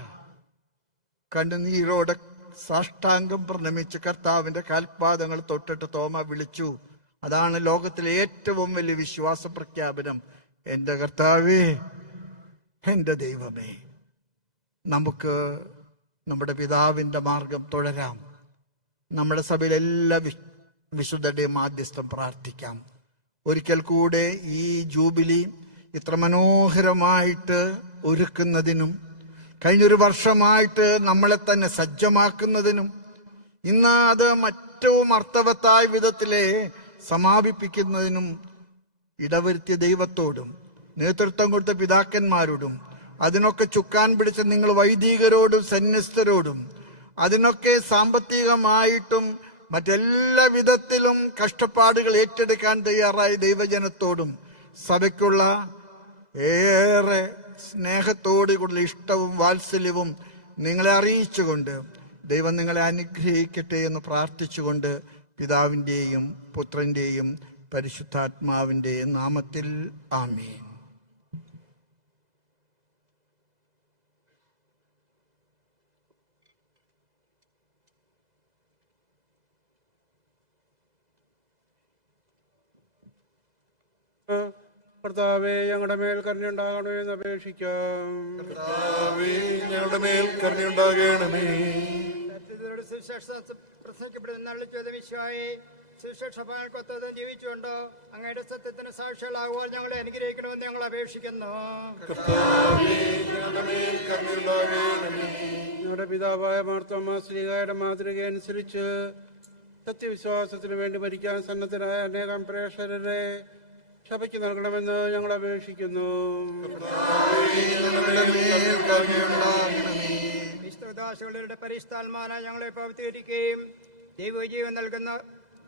കണ്ണുനീരോടെ സാഷ്ടാംഗം പ്രണമിച്ച് കർത്താവിന്റെ കാൽപാദങ്ങൾ തൊട്ടിട്ട് തോമ വിളിച്ചു. അതാണ് ലോകത്തിലെ ഏറ്റവും വലിയ വിശ്വാസ പ്രഖ്യാപനം. എന്റെ കർത്താവേ, എന്റെ ദൈവമേ. നമുക്ക് നമ്മുടെ പിതാവിന്റെ മാർഗം തുടരാം. നമ്മുടെ സഭയിലെ എല്ലാ വിശുദ്ധരുടെയും മാധ്യസ്ഥം പ്രാർത്ഥിക്കാം. ഒരിക്കൽ കൂടെ ഈ ജൂബിലി ഇത്ര മനോഹരമായിട്ട് ഒരുക്കുന്നതിനും കഴിഞ്ഞൊരു വർഷമായിട്ട് നമ്മളെ തന്നെ സജ്ജമാക്കുന്നതിനും ഇന്ന് അത് മറ്റവും അർത്ഥവത്തായ വിധത്തിലെ സമാപിപ്പിക്കുന്നതിനും ഇടവരുത്തിയ ദൈവത്തോടും നേതൃത്വം കൊടുത്ത പിതാക്കന്മാരോടും അതിനൊക്കെ ചുക്കാൻ പിടിച്ച നിങ്ങൾ വൈദികരോടും സന്യസ്തരോടും അതിനൊക്കെ സാമ്പത്തികമായിട്ടും മറ്റെല്ലാ വിധത്തിലും കഷ്ടപ്പാടുകൾ ഏറ്റെടുക്കാൻ തയ്യാറായ ദൈവജനത്തോടും സഭയ്ക്കുള്ള ഏറെ സ്നേഹത്തോടുകൂടി ഇഷ്ടവും വാത്സല്യവും നിങ്ങളെ അറിയിച്ചുകൊണ്ട് ദൈവം നിങ്ങളെ അനുഗ്രഹിക്കട്ടെ എന്ന് പ്രാർത്ഥിച്ചുകൊണ്ട് പിതാവിൻ്റെയും പുത്രൻ്റെയും പരിശുദ്ധാത്മാവിൻ്റെ നാമത്തിൽ ആമേൻ. കർത്താവേ ഞങ്ങളുടെ മേൽ കരുണയുണ്ടാകണമെന്ന് അപേക്ഷിക്കാം. ഞങ്ങളുടെ മേൽ കരുണയുണ്ടാകണമേ. സത്യത്തിലൂടെ സുവിശേഷം പ്രസംഗിക്കപ്പെടുന്ന വിശ്വായെ സുവിശേഷകൊത്തതും ജീവിച്ചുകൊണ്ട് അങ്ങയുടെ സത്യത്തിന് സാക്ഷികളാകുവാൻ ഞങ്ങളെ അനുഗ്രഹിക്കണമെന്ന് ഞങ്ങൾ അപേക്ഷിക്കുന്നു. ഞങ്ങളുടെ പിതാവായ മാർത്തോമാ ശ്ലീഹായുടെ മാതൃക അനുസരിച്ച് സത്യവിശ്വാസത്തിന് വേണ്ടി മരിക്കാൻ സന്നദ്ധരായ അനേകം പ്രേക്ഷകരെ സഭയ്ക്ക് നൽകണമെന്ന് ഞങ്ങൾ അപേക്ഷിക്കുന്നു. വിശുദ്ധദാസുകളുടെ പരിശുദ്ധാത്മാന ഞങ്ങളെ പ്രവർത്തിക്കുകയും ദൈവജീവൻ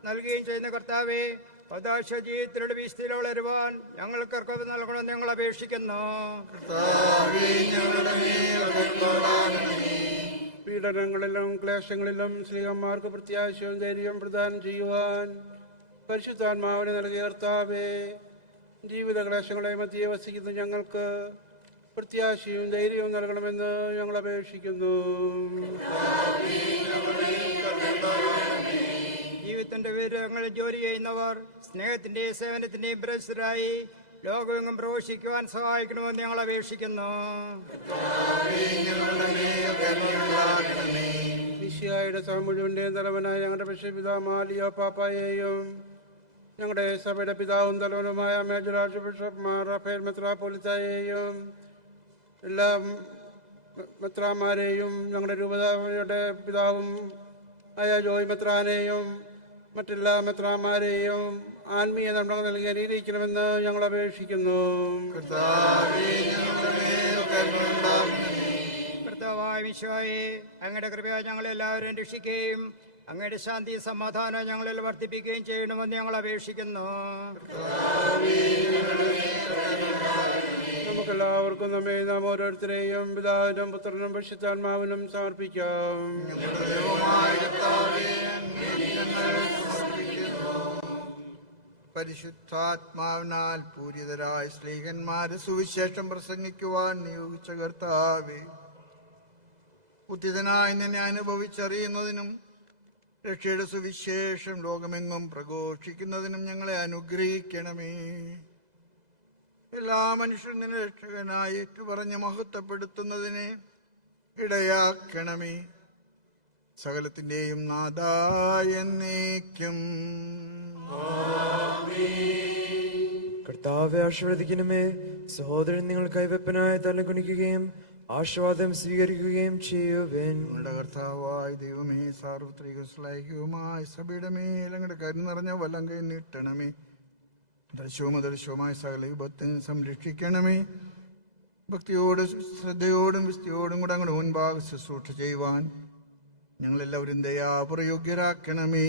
നൽകുകയും ചെയ്യുന്ന കർത്താവെ, പദാശ ജീവിതത്തിലൂടെ വിശുദ്ധിയിൽ വളരുവാൻ ഞങ്ങൾക്ക് കർക്കവ് നൽകണമെന്ന് ഞങ്ങൾ അപേക്ഷിക്കുന്നു. പീഡനങ്ങളിലും ക്ലേശങ്ങളിലും സ്ത്രീകന്മാർക്ക് പ്രത്യാശയും ധൈര്യവും പ്രദാനം ചെയ്യുവാൻ പരിശുദ്ധാത്മാവിനെ നൽകിയ കർത്താവേ, ജീവിത ക്ലേശങ്ങളെ മധ്യേ വസിക്കുന്ന ഞങ്ങൾക്ക് പ്രത്യാശയും ധൈര്യവും നൽകണമെന്ന് ഞങ്ങൾ അപേക്ഷിക്കുന്നു. ജീവിതത്തിന്റെ വിവരങ്ങളിൽ ജോലി ചെയ്യുന്നവർ സ്നേഹത്തിന്റെയും സേവനത്തിന്റെയും പ്രേക്ഷിതരായി ലോകമെങ്ങും പ്രവേശിക്കുവാൻ സഹായിക്കണമെന്ന് ഞങ്ങൾ അപേക്ഷിക്കുന്നു. ഈശോയുടെ സഭ മുഴുവന്റെയും തലവനായ ഞങ്ങളുടെ ബിഷപ്പിതാ മാലിയോ പാപ്പായെയും ഞങ്ങളുടെ സഭയുടെ പിതാവും തലവനുമായ major archbishop Mar Raphael മെത്രാപ്പൊലിത്തായെയും എല്ലാ മെത്രാന്മാരെയും ഞങ്ങളുടെ രൂപതയുടെ പിതാവും ആയ ജോയ് മെത്രാനെയും മറ്റെല്ലാ മെത്രാന്മാരെയും ആത്മീയ നമ്മൾ നൽകി അനുഗ്രഹിക്കണമെന്ന് ഞങ്ങൾ അപേക്ഷിക്കുന്നു. കർത്താവായ ഈശോയെ, അങ്ങയുടെ കൃപയാൽ ഞങ്ങളെല്ലാവരെയും രക്ഷിക്കുകയും അങ്ങയുടെ ശാന്തി സമാധാനം ഞങ്ങളിൽ വർദ്ധിപ്പിക്കുകയും ചെയ്യണമെന്ന് ഞങ്ങൾ അപേക്ഷിക്കുന്നു. നമുക്കെല്ലാവർക്കും നാം ഓരോരുത്തരെയും പിതാവിനും പുത്രനും പരിശുദ്ധാത്മാവിനും സമർപ്പിക്കാം. പരിശുദ്ധാത്മാവിനാൽ പൂരിതരായ സ്ലീഹന്മാരെ സുവിശേഷം പ്രസംഗിക്കുവാൻ നിയോഗിച്ച കർത്താവേ, ഉത്തിതനായി നിന്നെ അനുഭവിച്ചറിയുന്നതിനും രക്ഷയുടെ സുവിശേഷം ലോകമെങ്ങും പ്രഘോഷിക്കുന്നതിനും ഞങ്ങളെ അനുഗ്രഹിക്കണമേ. എല്ലാ മനുഷ്യരും നിന്നെ രക്ഷകനായി ഏറ്റുപറഞ്ഞ് മഹത്വപ്പെടുത്തുന്നതിനെ ഇടയാക്കണമേ. സകലത്തിന്റെയും നാഥായ എന്നേക്കും. കർത്താവെ ആശീർവദിക്കണമേ. സഹോദരൻ നിങ്ങൾ കൈവെപ്പനായി തലകുനിക്കുകയും ആശീർവാദം സ്വീകരിക്കുകയും ചെയ്യുവേൻ. ഞങ്ങളുടെ കർത്താവായ ദൈവമേ, സാർവത്രിക ശ്ലൈഹ്യവുമായ സഭയുടെ മേൽ അങ്ങയുടെ കരുണ നിറഞ്ഞ വലം കൈ നീട്ടണമേ. ദർശവുമായ സകല വിപത്തിനും സംരക്ഷിക്കണമേ. ഭക്തിയോടും ശ്രദ്ധയോടും വിസ്തയോടും കൂടെ അങ്ങയുടെ മുൻപാകെ ശുശ്രൂഷ ചെയ്യുവാൻ ഞങ്ങളെല്ലാവരും ദയാപുരയോഗ്യരാക്കണമേ.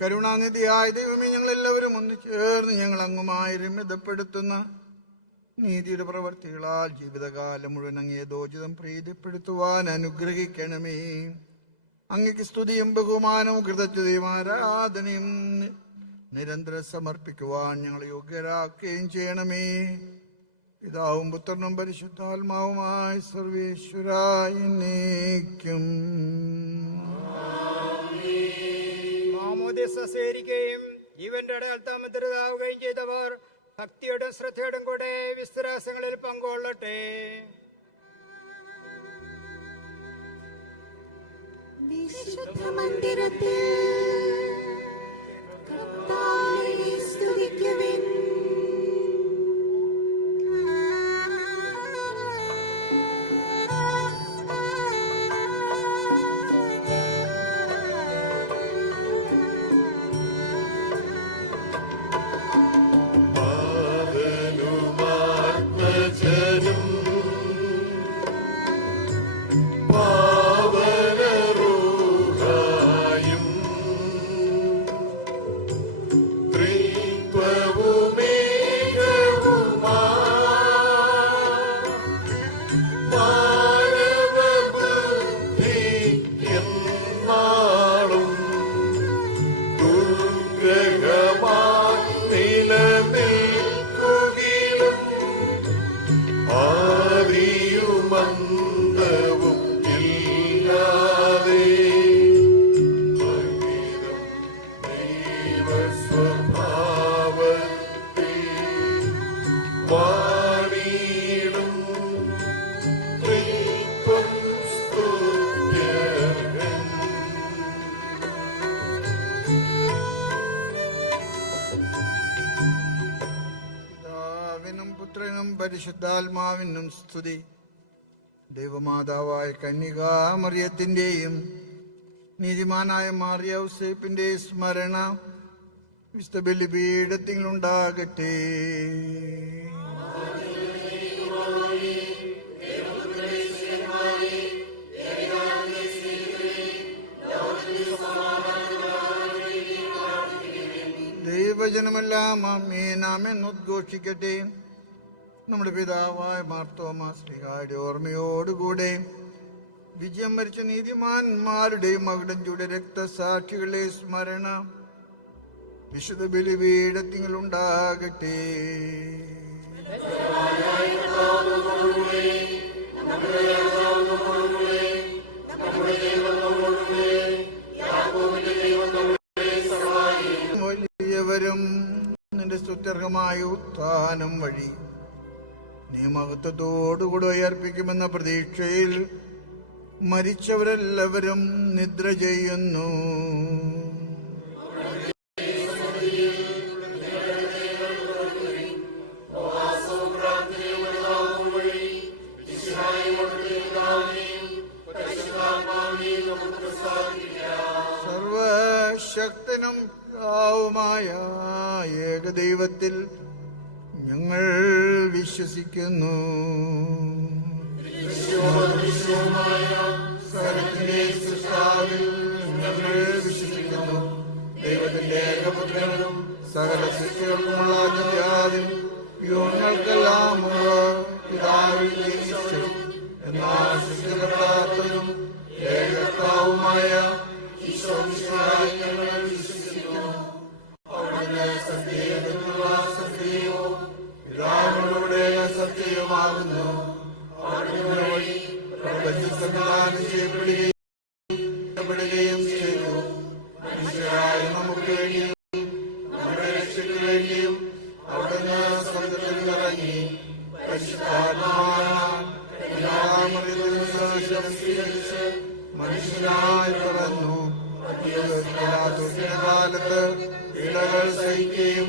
കരുണാനിധിയായ ദൈവമേ, ഞങ്ങളെല്ലാവരും ഒന്നു ചേർന്ന് ഞങ്ങൾ അങ്ങുമായി രമ്യതപ്പെടുത്തുന്ന നീതിയുടെ പ്രവർത്തികളാൽ ജീവിതകാലം മുഴുവൻ അങ്ങയെ ദോചിതം പ്രീതിപ്പെടുത്തുവാൻ അനുഗ്രഹിക്കണമേ. അങ്ങയ്ക്ക് സ്തുതിയും ബഹുമാനവും കൃതജ്ഞതയും ആരാധനയും നിരന്തരം സമർപ്പിക്കുവാൻ ഞങ്ങൾ യോഗ്യരാക്കുകയും ചെയ്യണമേ. പിതാവും പുത്രനും പരിശുദ്ധാത്മാവുമായി സർവേശ്വരായ എന്നേക്കും. മാമോദിസ സ്വീകരിക്കുകയും ജീവന്റെ അടയാളത്താൽ മുദ്രിതരാവുകയും ചെയ്തവർ ഭക്തിയോടും ശ്രദ്ധയോടും കൂടെ വിസ്തരാസങ്ങളിൽ പങ്കുകൊള്ളട്ടെ. വിശുദ്ധ മന്ദിരത്തിൽ കർത്താവേ സ്തുതിക്കുവിൻ. പുത്രനും പരിശുദ്ധാത്മാവിനും സ്തുതി. ദൈവമാതാവായ കന്യകാമറിയത്തിന്റെയും നീതിമാനായ മാറിയ ഔസേപ്പിന്റെ സ്മരണ വിശുദ്ധ ബലിപീഠത്തിലുണ്ടാകട്ടെ. ദൈവജനമെല്ലാം ആമേൻ ഉദ്ഘോഷിക്കട്ടെ. നമ്മുടെ പിതാവായ മാർത്തോമാ ശ്രീഹായുടെ ഓർമ്മയോടുകൂടെ വിജയം വരിച്ച നീതിമാന്മാരുടെയും മകുടഞ്ചൂടെ രക്തസാക്ഷികളെ സ്മരണ വിശുദ്ധ ബലിപീഠത്തിലുണ്ടാകട്ടെ. വലിയവരും നിന്റെ സ്തുത്യർഹമായ ഉത്ഥാനം വഴി നീ മഹത്വത്തോടുകൂടെ ഉയർപ്പിക്കുമെന്ന പ്രതീക്ഷയിൽ മരിച്ചവരെല്ലാവരും നിദ്ര ചെയ്യുന്നു. സർവശക്തനും പിതാവുമായ ഏകദൈവത്തിൽ ഞങ്ങൾ വിശ്വസിക്കുന്നു. സകലത്തിന്റെ സൃഷ്ടാവിൽ ഞങ്ങൾ വിശ്വസിക്കുന്നു. ദൈവത്തിന്റെ ഏകപുത്രനും സകല സൃഷ്ടികൾക്കുമുള്ള ആദ്യം യുഗങ്ങൾക്കെല്ലാം പിതാവിൽ ജനിച്ചു എന്നാൽ സൃഷ്ടികർത്താത്തതും ഏകകർത്താവുമായ ഈശോമിശിഹായിൽ ഞങ്ങൾ വിശ്വസിക്കുന്നു. അവിടുന്ന് സത്യവും സത്യവും പിതാവിനോട് സത്യവുമാകുന്നു. അവിടുന്ന് വഴി പ്രപഞ്ചം സംവിധാനം ചെയ്യപ്പെടുകയും ചെയ്തു. മനുഷ്യരായ നമുക്ക് വേണ്ടിയും നമ്മുടെ രക്ഷയ്ക്ക് വേണ്ടിയും അവിടുന്ന് സ്വർഗ്ഗത്തിൽ ഇറങ്ങി പരിശുദ്ധാത്മാവിനെ മനുഷ്യനായി പിറന്നു. കാലത്ത് ഇളകൾ സഹിക്കുകയും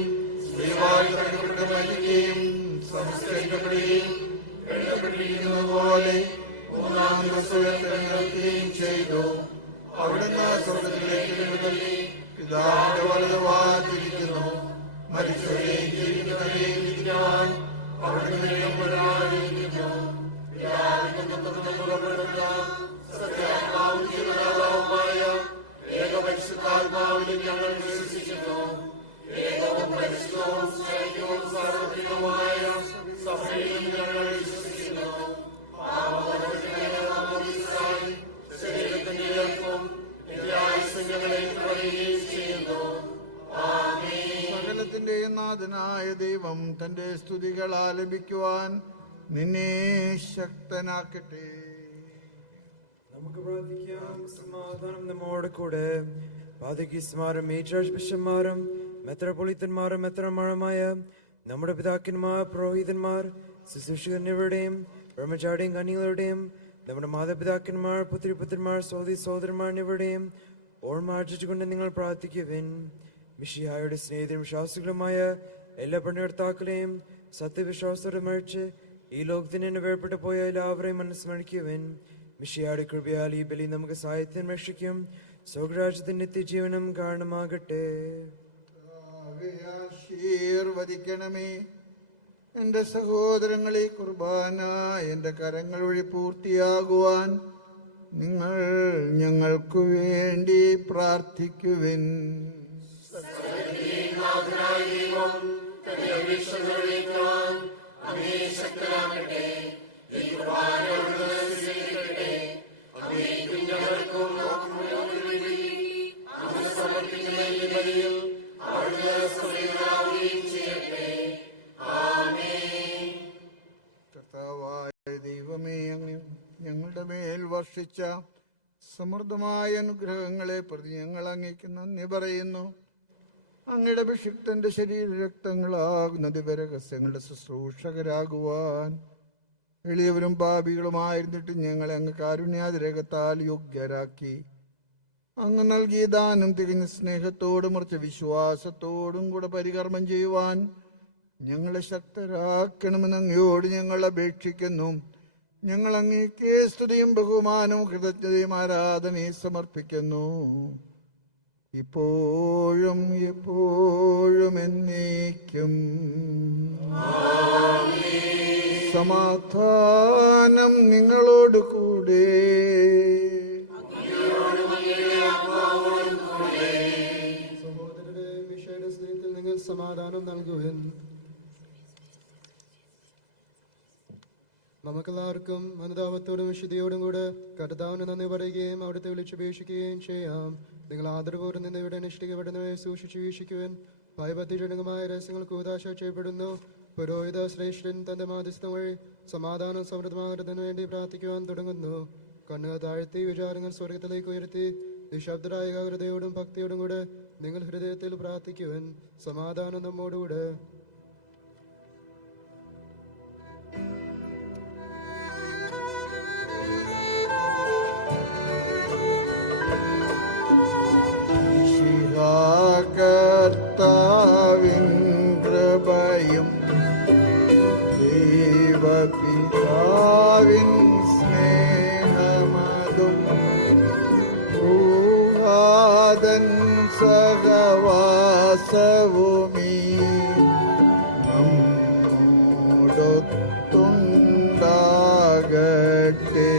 ദൈവാൽപ്പെട്ട് മരിക്കുകയും സംസ്കരിക്കപ്പെടുകയും എഴുതപ്പെട്ടിരിക്കുന്നത് പോലെ മൂന്നാം ദിവസം ഉയർത്തെഴുന്നേൽക്കുകയും ചെയ്തു. അവിടുന്ന് സ്വർഗ്ഗത്തിലേക്ക് എഴുന്നള്ളി പിതാവിന്റെ വലതുഭാഗത്തിരിക്കുന്നു. മരിച്ചവരെയും ജീവിക്കുന്നവരെയും വിധിക്കുവാൻ അവിടുന്ന് എഴുന്നള്ളിയിരിക്കുന്നു. സത്യാത്മാവും ജീവനാഥാവുമായ ഏകപരിശുദ്ധാത്മാവിലും ഞങ്ങൾ വിശ്വസിക്കുന്നു. ഏകവും പരിശുദ്ധവും സ്നേഹവും സാർവത്രികവുമായ സഭയിലും ഞങ്ങൾ വിശ്വസിക്കുന്നു. ശരീരത്തിന്റെ ഉയർപ്പും നിത്യായുസ്സും ഞങ്ങളെ പറയുകയും ചെയ്യുന്നു. സകലത്തിന്റെയും നാഥനായ ദൈവം തന്റെ സ്തുതികൾ ആലപിക്കുവാൻ നിന്നെ ശക്തനാക്കട്ടെ. നമുക്ക് പ്രാർത്ഥിക്കാം. സമാധാനം നമ്മോട് കൂടെ. പാതികീസ്മാരും മേജാർച്ച് ബിഷപ്പ്മാരും മെത്രാപ്പൊലീത്തന്മാരും മെത്രാന്മാരുമായ നമ്മുടെ പിതാക്കന്മാർ, പുരോഹിതന്മാർ, ശുശ്രൂഷകരുടെയും ബ്രഹ്മചാരിയും കന്യകളുടെയും നമ്മുടെ മാതാപിതാക്കന്മാർ, പുത്രിപുത്രന്മാർ, സഹോദരി സഹോദരന്മാരുടെയും ഓർമ്മ ആചരിച്ചുകൊണ്ട് നിങ്ങൾ പ്രാർത്ഥിക്കുവിൻ. മിശിഹായുടെ സ്നേഹിതരും വിശ്വാസികളുമായ എല്ലാ പണികർത്താക്കളെയും സത്യവിശ്വാസത്തോടെ മരിച്ച് ഈ ലോകത്തിന് വേർപെട്ടു പോയ എല്ലാവരെയും മനസ്മരിക്കുവിൻ. മിശിഹായുടെ കൃപയാൽ ഈ ബലി നമുക്ക് സാഹിത്യം രക്ഷിക്കും. സ്വർഗ്ഗരാജ്യത്തിന്റെ നിത്യജീവനം കാരണമാകട്ടെ. ആശീർവദിക്കണമേ. എന്റെ സഹോദരങ്ങളെ, കുർബാന എന്റെ കരങ്ങൾ വഴി പൂർത്തിയാകുവാൻ നിങ്ങൾ ഞങ്ങൾക്കു വേണ്ടി പ്രാർത്ഥിക്കുവിൻ. കർത്താവായ ദൈവമേ, അങ്ങ് ഞങ്ങളുടെ മേൽ വർഷിച്ച സമൃദ്ധമായ അനുഗ്രഹങ്ങളെ പ്രതി ഞങ്ങൾ അങ്ങേക്ക് നന്ദി പറയുന്നു. അങ്ങയുടെ അഭിഷിക്തന്റെ ശരീരരക്തങ്ങളാകുന്ന ദിവരഹസ്യങ്ങളുടെ ശുശ്രൂഷകരാകുവാൻ എളിയവരും പാപികളുമായിരുന്നിട്ട് ഞങ്ങളെ അങ്ങ് കാരുണ്യാതിരകത്താൽ യോഗ്യരാക്കി. അങ്ങ് നൽകിയ ദാനം തികഞ്ഞ സ്നേഹത്തോടും മറിച്ച് വിശ്വാസത്തോടും കൂടെ പരികർമ്മം ചെയ്യുവാൻ ഞങ്ങളെ ശക്തരാക്കണമെന്ന് അങ്ങയോട് ഞങ്ങൾ അപേക്ഷിക്കുന്നു. ഞങ്ങൾ അങ്ങേക്ക് സ്തുതിയും ബഹുമാനവും കൃതജ്ഞതയും ആരാധനയും സമർപ്പിക്കുന്നു, ഇപ്പോഴും എപ്പോഴും എന്നേക്കും. സമാധാനം നിങ്ങളോട് കൂടെ. സഹോദരരെ, മിശയുടെ സ്നേഹത്തിൽ നിങ്ങൾ സമാധാനം നൽകുവിൻ. നമുക്കെല്ലാവർക്കും അനുതാപത്തോടും വിശുദ്ധിയോടും കൂടെ കർത്താവിന് നന്ദി പറയുകയും അവിടുത്തെ വിളിച്ചപേക്ഷിക്കുകയും ചെയ്യാം. നിങ്ങൾ ആദരപൂർവ്വം നിന്ന് ഇവിടെ അനുഷ്ഠിക്കപ്പെടുന്നവയെ സൂക്ഷിച്ചു വീക്ഷിക്കുവാൻ ഭയഭക്തിജനകമായ രഹസ്യങ്ങൾ കൂതാശ ചെയ്യപ്പെടുന്നു. പുരോഹിത ശ്രേഷ്ഠൻ തന്റെ മാധ്യസ്ഥം വഴി സമാധാനം സമൃദ്ധമാകുന്നതിന് വേണ്ടി പ്രാർത്ഥിക്കുവാൻ തുടങ്ങുന്നു. കണ്ണുകൾ താഴ്ത്തി വിചാരങ്ങൾ സ്വർഗത്തിലേക്ക് ഉയർത്തി നിശബ്ദരായ ഏകാഗ്രതയോടും ഭക്തിയോടും കൂടെ നിങ്ങൾ ഹൃദയത്തിൽ പ്രാർത്ഥിക്കുവാൻ. സമാധാനം നമ്മോടുകൂടെ. കർത്താവിൻ കൃപയും ദൈവപിതാവിൻ സ്നേഹമതും ഭൂഹാദൻ സഹവാസവുമീ നമ്മോടൊത്തുണ്ടാകട്ടെ.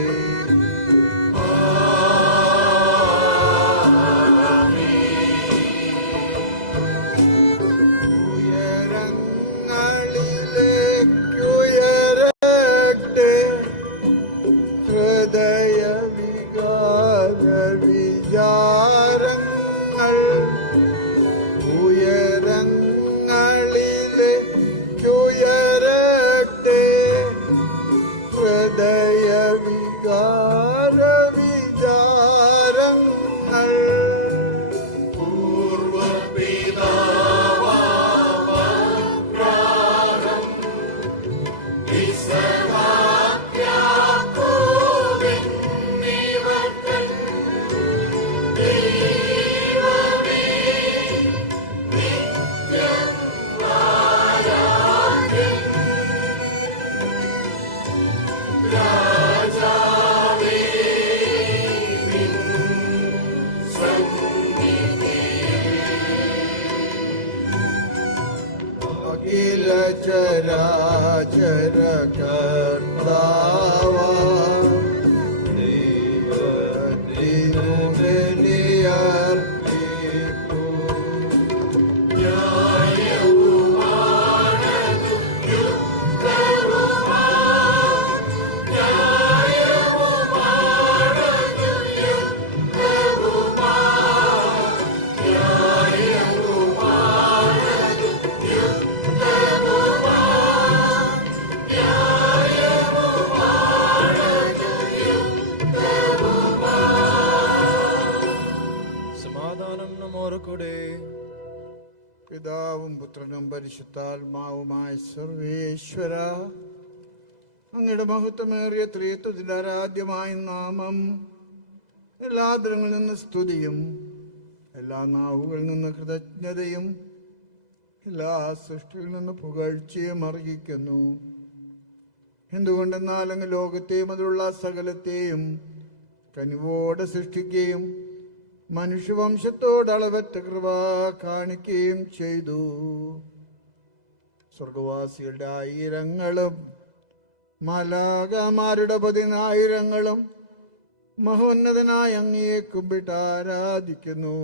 ചരാചര കർത്താവാ ദൈവത്തിനു ബലിയർപ്പിപ്പൂ. പിതാവും പുത്രനും പരിശുദ്ധാത്മാവുമായ സർവേശ്വര, അങ്ങയുടെ മഹത്വമേറിയ ത്രിത്വത്തിന്റെ ആരാധ്യമായ നാമം എല്ലാ ദരങ്ങളിൽ നിന്ന് സ്തുതിയും എല്ലാ നാവുകളിൽ നിന്ന് കൃതജ്ഞതയും എല്ലാ സൃഷ്ടിയിൽ നിന്ന് പുകഴ്ചയും അർഹിക്കുന്നു. എന്തുകൊണ്ടെന്നാൽ അങ്ങ് ലോകത്തെയും അതിലുള്ള സകലത്തെയും കനിവോടെ സൃഷ്ടിക്കുകയും മനുഷ്യവംശത്തോട് അളവറ്റ കൃപ കാണിക്കുകയും ചെയ്തു. സ്വർഗവാസികളുടെ ആയിരങ്ങളും മാലാഖമാരുടെ 10,000 മഹോന്നതനായ അങ്ങയെ കുമ്പിട്ട് ആരാധിക്കുന്നു.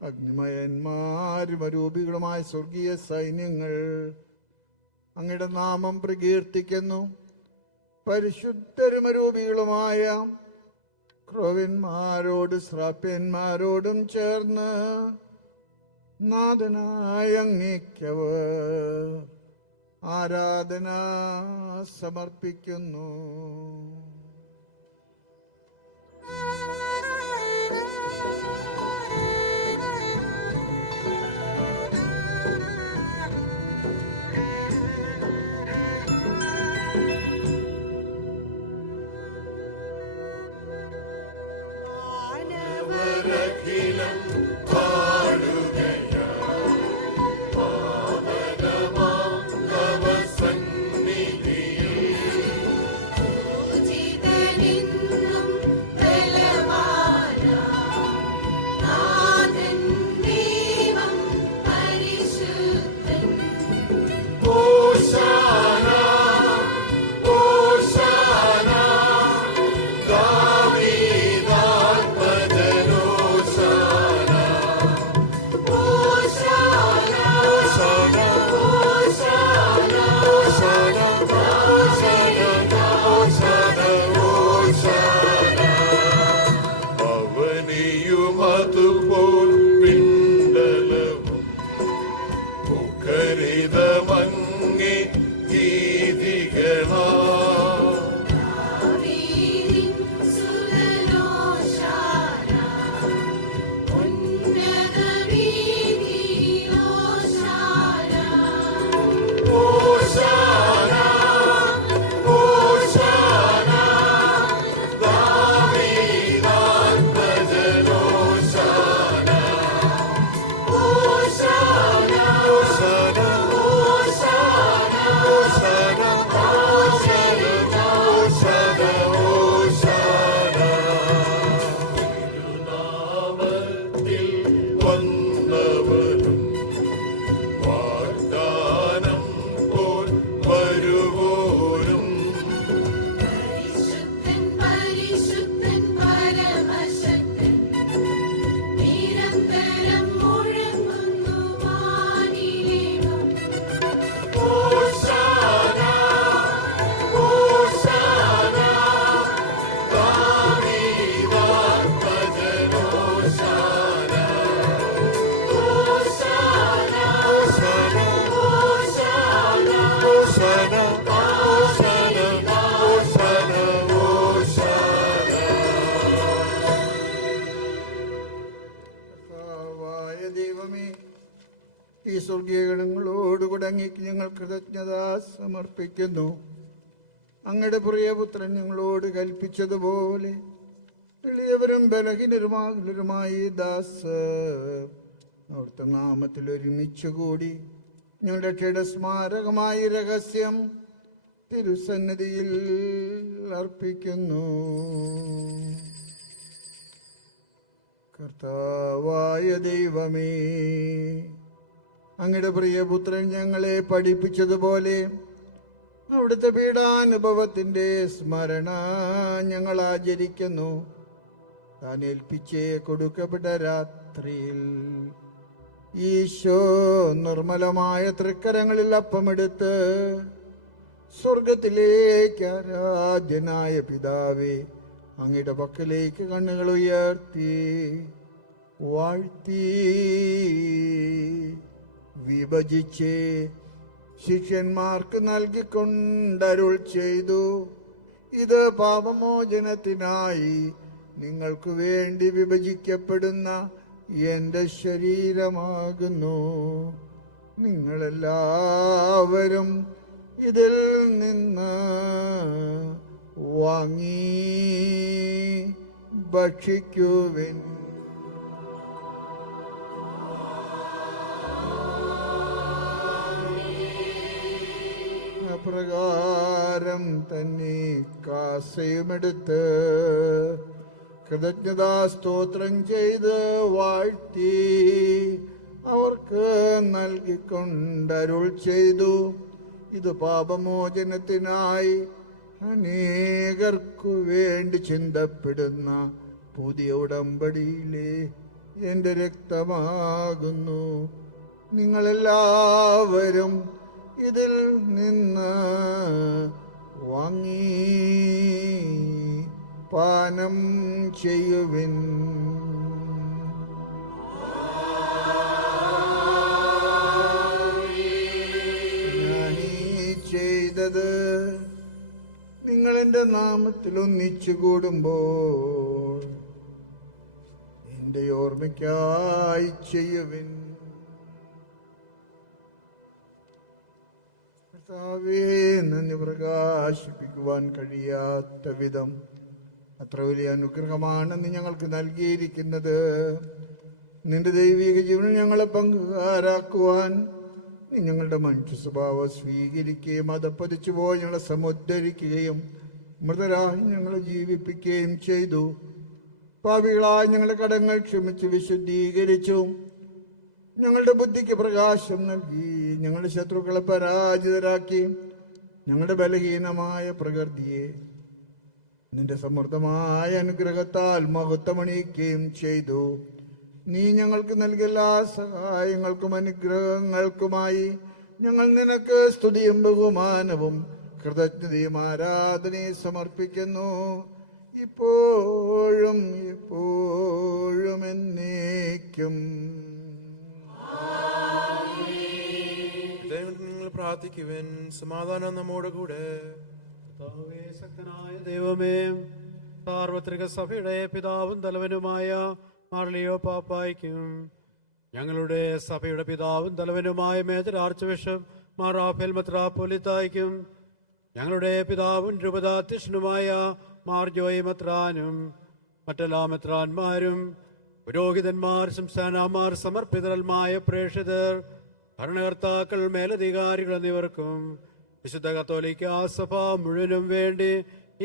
അഗ്നിമയന്മാരും അരൂപികളുമായ സ്വർഗീയ സൈന്യങ്ങൾ അങ്ങയുടെ നാമം പ്രകീർത്തിക്കുന്നു. പരിശുദ്ധരും അരൂപികളുമായ ക്രോവന്മാരോട് ശ്രാപ്യന്മാരോടും ചേർന്ന് നാഥനായ അങ്ങേക്കവർ ആരാധന സമർപ്പിക്കുന്നു. പാടുകയാ പാവനമാ ഞങ്ങളോടുകൂടെ അങ്ങേക്ക് ഞങ്ങൾ കൃതജ്ഞത സമർപ്പിക്കുന്നു. അങ്ങയുടെ പ്രിയപുത്രൻ ഞങ്ങളോട് കൽപ്പിച്ചതുപോലെ എളിയവരും ബലഹീനരുമാകുലരുമായി ദാസർ അവിടുത്തെ നാമത്തിൽ ഒരുമിച്ച് കൂടി ഞങ്ങളുടെ രക്ഷയുടെ സ്മാരകമായ രഹസ്യം തിരുസന്നിധിയിൽ അർപ്പിക്കുന്നു. കർത്താവായ ദൈവമേ, അങ്ങയുടെ പ്രിയപുത്രൻ ഞങ്ങളെ പഠിപ്പിച്ചതുപോലെ അവിടുത്തെ പീഡാനുഭവത്തിന്റെ സ്മരണ ഞങ്ങൾ ആചരിക്കുന്നു. താൻ ഏൽപ്പിച്ചേ കൊടുക്കപ്പെട്ട രാത്രിയിൽ ഈശോ നിർമ്മലമായ തൃക്കരങ്ങളിൽ അപ്പമെടുത്ത് സ്വർഗത്തിലേക്ക് ആരാധ്യനായ പിതാവേ അങ്ങയുടെ പക്കലേക്ക് കണ്ണുകൾ ഉയർത്തി വാഴ്ത്തി വിഭജിച്ച് ശിഷ്യന്മാർക്ക് നൽകിക്കൊണ്ടരുൾ ചെയ്തു, ഇത് പാപമോചനത്തിനായി നിങ്ങൾക്ക് വേണ്ടി വിഭജിക്കപ്പെടുന്ന എന്റെ ശരീരമാകുന്നു. നിങ്ങളെല്ലാവരും ഇതിൽ നിന്ന് വാങ്ങി ഭക്ഷിക്കുവിൻ. അപ്രകാരം തന്നെ കാസയുമെടുത്ത് കൃതജ്ഞതാ സ്തോത്രം ചെയ്ത് വാഴ്ത്തി അവർക്ക് നൽകിക്കൊണ്ടരുൾ ചെയ്തു, ഇത് പാപമോചനത്തിനായി അനേകർക്കു വേണ്ടി ചിന്തപ്പെടുന്ന പുതിയ ഉടമ്പടിയിലെ എന്റെ രക്തമാകുന്നു. നിങ്ങളെല്ലാവരും ഇതിൽ നിന്ന് വാങ്ങി പാനം ചെയ്യുവിൻ. ഞാനീ ചെയ്തത് നിങ്ങൾ എന്റെ നാമത്തിൽ ഒന്നിച്ചു കൂടുമ്പോൾ എന്റെ ഓർമ്മയ്ക്കായി ചെയ്യുവിൻ. കർത്താവേ, നന്ദി പ്രകാശിപ്പിക്കുവാൻ കഴിയാത്ത വിധം അത്ര വലിയ അനുഗ്രഹമാണെന്ന് ഞങ്ങൾക്ക് നൽകിയിരിക്കുന്നത്. നിന്റെ ദൈവിക ജീവനിൽ ഞങ്ങളെ പങ്കുകാരാക്കുവാൻ നീ ഞങ്ങളുടെ മനുഷ്യ സ്വഭാവം സ്വീകരിക്കുകയും അതപ്പതിച്ചു പോയി ഞങ്ങളെ സമുദ്ധരിക്കുകയും മൃതരായി ഞങ്ങളെ ജീവിപ്പിക്കുകയും ചെയ്തു. പാപികളായി ഞങ്ങളുടെ കടങ്ങൾ ക്ഷമിച്ച് വിശുദ്ധീകരിച്ചു. ഞങ്ങളുടെ ബുദ്ധിക്ക് പ്രകാശം നൽകി. ഞങ്ങളുടെ ശത്രുക്കളെ പരാജിതരാക്കി. ഞങ്ങളുടെ ബലഹീനമായ പ്രകൃതിയെ നിന്റെ സമൃദ്ധമായ അനുഗ്രഹത്താൽ മഹത്വമണിയിക്കുകയും ചെയ്തു. നീ ഞങ്ങൾക്ക് നൽകിയ എല്ലാ സഹായങ്ങൾക്കും അനുഗ്രഹങ്ങൾക്കുമായി ഞങ്ങൾ നിനക്ക് സ്തുതിയും ബഹുമാനവും കൃതജ്ഞതയും ആരാധനയും സമർപ്പിക്കുന്നു, ഇപ്പോഴും എപ്പോഴും എന്നേക്കും. നിങ്ങൾ പ്രാർത്ഥിക്കുവൻ. സമാധാനം നമ്മോട് കൂടെ. ശക്തനായ ദൈവമേ, സാർവത്രിക സഭയുടെ പിതാവും തലവനുമായ മാർലിയോ പാപ്പായ്ക്കും ഞങ്ങളുടെ സഭയുടെ പിതാവും തലവനുമായ major archbishop Mar Raphael മെത്രാപ്പൊലീത്തായ്ക്കും ഞങ്ങളുടെ പിതാവും രൂപതാധ്യക്ഷനുമായ മാർ ജോയി മെത്രാനും മറ്റെല്ലാ മെത്രാന്മാരും പുരോഹിതന്മാർ, സംസ്ഥാനമാർ, സമർപ്പിതരന്മായ പ്രേക്ഷിതർ, ഭരണകർത്താക്കൾ, മേലധികാരികൾ എന്നിവർക്കും വിശുദ്ധ കത്തോലിക്ക സഭ മുഴുവനും വേണ്ടി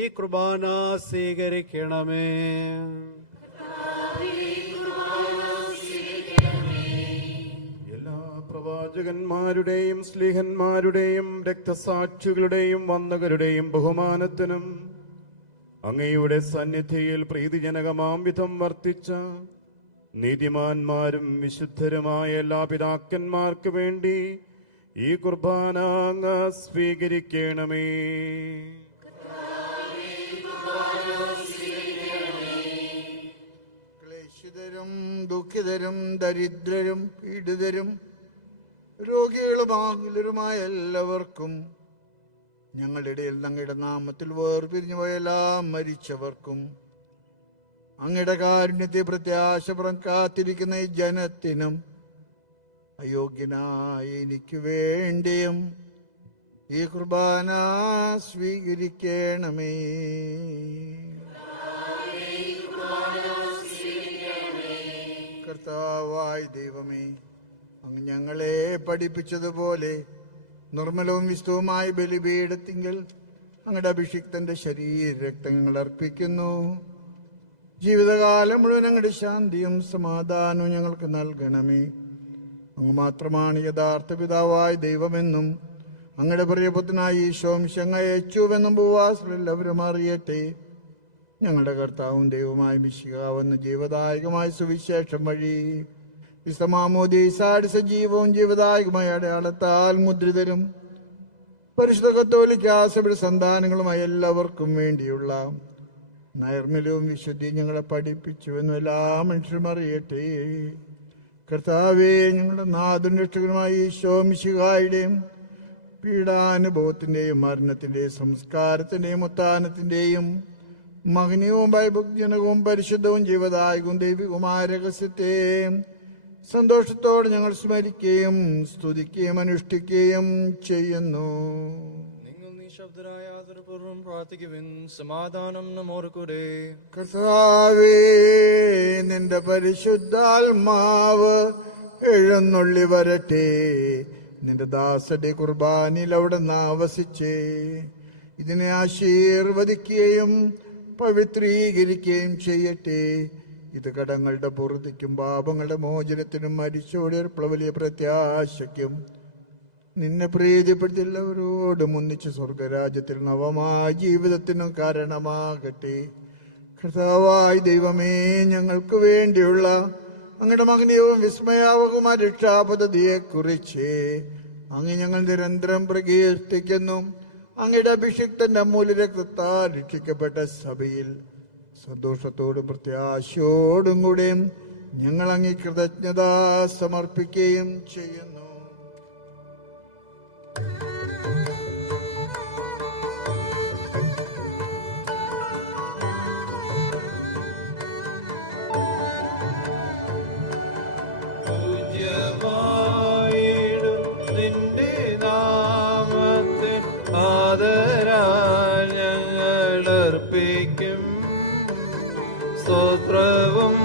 ഈ കുർബാന സ്വീകരിക്കണമേ. എല്ലാ പ്രവാചകന്മാരുടെയും സ്ലീഹന്മാരുടെയും രക്തസാക്ഷികളുടെയും വന്ദകരുടെയും ബഹുമാനത്തിനും അങ്ങയുടെ സന്നിധിയിൽ പ്രീതിജനകമാം വിധം വർത്തിച്ച നീതിമാന്മാരും വിശുദ്ധരുമായ എല്ലാ പിതാക്കന്മാർക്ക് വേണ്ടി ഈ കുർബാന അങ്ങ് സ്വീകരിക്കണമേ. ക്ലേശിതരും ദുഃഖിതരും ദരിദ്രരും പീഡിതരും രോഗികളുമാകുലരുമായ എല്ലാവർക്കും ഞങ്ങളുടെ ഇടയിൽ അങ്ങയുടെ നാമത്തിൽ വേർപിരിഞ്ഞു പോയ എല്ലാ മരിച്ചവർക്കും അങ്ങയുടെ കാരുണ്യത്തെ പ്രത്യാശപുറം കാത്തിരിക്കുന്ന ഈ ജനത്തിനും അയോഗ്യനായ എനിക്ക് വേണ്ടിയും ഈ കുർബാന സ്വീകരിക്കണമേ. കർത്താവായ ദൈവമേ, അങ്ങ് ഞങ്ങളെ പഠിപ്പിച്ചതുപോലെ നിർമ്മലവും വിശുദ്ധവുമായ ബലിപീഠത്തിങ്കൽ അങ്ങയുടെ അഭിഷിക്തന്റെ ശരീരരക്തങ്ങൾ അർപ്പിക്കുന്നു. ജീവിതകാലം മുഴുവൻ അങ്ങയുടെ ശാന്തിയും സമാധാനവും ഞങ്ങൾക്ക് നൽകണമേ. അങ്ങ് മാത്രമാണ് യഥാർത്ഥ പിതാവായ ദൈവമെന്നും അങ്ങയുടെ പ്രിയപുത്രനായ ഈശോമിശിഹായെ അയച്ചുവെന്നും ഭൂവാസികളെല്ലാവരും അറിയട്ടെ. ഞങ്ങളുടെ കർത്താവും ദൈവമായ മിശിഹാവെന്ന ജീവദായകമായ സുവിശേഷം വഴി വിശുദ്ധമാമോദീസായുടെ സജീവവും ജീവദായകമായ അടയാളത്താൽ മുദ്രിതരും പരിശുദ്ധ കത്തോലിക്ക സഭയുടെ സന്താനങ്ങളുമായ എല്ലാവർക്കും വേണ്ടിയുള്ള നൈർമല്യവും വിശുദ്ധിയും ഞങ്ങളെ പഠിപ്പിച്ചുവെന്നും എല്ലാ മനുഷ്യരും അറിയട്ടെ. കർത്താവേ, ഞങ്ങളുടെ നാഥനും രക്ഷകനുമായ ഈശോ മിശിഹായുടെയും പീഡാനുഭവത്തിന്റെയും മരണത്തിന്റെയും സംസ്കാരത്തിന്റെയും ഉത്ഥാനത്തിന്റെയും മഹനീയവും ഭയഭക്തിജനകവും പരിശുദ്ധവും ജീവദായകവും ദൈവികവുമായ രഹസ്യത്തെ സന്തോഷത്തോടെ ഞങ്ങൾ സ്മരിക്കുകയും സ്തുതിക്കുകയും അനുഷ്ഠിക്കുകയും ചെയ്യുന്നു. നിങ്ങൾ നിശബ്ദരായ ആദരപൂർവ്വം പ്രാർത്ഥിക്കുവിൻ. സമാധാനം നമ്മോടുകൂടെ. കർത്താവേ, നിന്റെ പരിശുദ്ധാത്മാവ് എഴുന്നള്ളി വരട്ടെ. നിന്റെ ദാസന്റെ കുർബാനയിൽ അവിടെ ആവസിച്ചേ ഇതിനെ ആശീർവദിക്കുകയും പവിത്രീകരിക്കുകയും ചെയ്യട്ടെ. ഇത് കടങ്ങളുടെ പൊറുതിക്കും പാപങ്ങളുടെ മോചനത്തിനും മരിച്ചോടെ വലിയ പ്രത്യാശയ്ക്കും നിന്നെ പ്രീതിപ്പെടുത്തിയുള്ളവരോടും ഒന്നിച്ച് സ്വർഗരാജ്യത്തിൽ നവമായ ജീവിതത്തിനും കാരണമാകട്ടെ. കർത്താവായ ദൈവമേ, ഞങ്ങൾക്ക് വേണ്ടിയുള്ള അങ്ങയുടെ മഹനീയവും വിസ്മയാവകമായ രക്ഷാപദ്ധതിയെക്കുറിച്ച് അങ്ങ് ഞങ്ങൾ നിരന്തരം പ്രകീർത്തിക്കുന്നു. അങ്ങയുടെ അഭിഷിക്തന്റെ അമൂല്യ രക്തത്താൽ രക്ഷിക്കപ്പെട്ട സഭയിൽ സന്തോഷത്തോടും പ്രത്യാശയോടും കൂടെ ഞങ്ങൾ അങ്ങ് കൃതജ്ഞത സമർപ്പിക്കുകയും ചെയ്യുന്നു. നിന്റെ നാമത്തിൽ ആദരാൽ ഞങ്ങൾ അർപ്പിക്കും. സ്തോത്രവും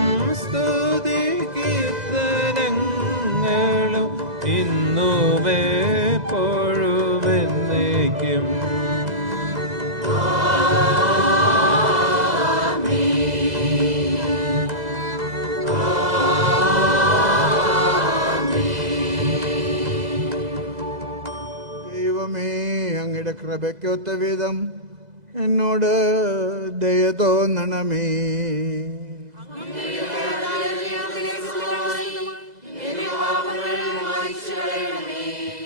സ്തുതി കീർത്തനങ്ങളും ഇന്നുമേ എപ്പോഴും എന്നേക്കും. ദൈവമേ, അങ്ങയുടെ കൃപയ്ക്കൊത്ത വിധം എന്നോട് ദയ തോന്നണമേ.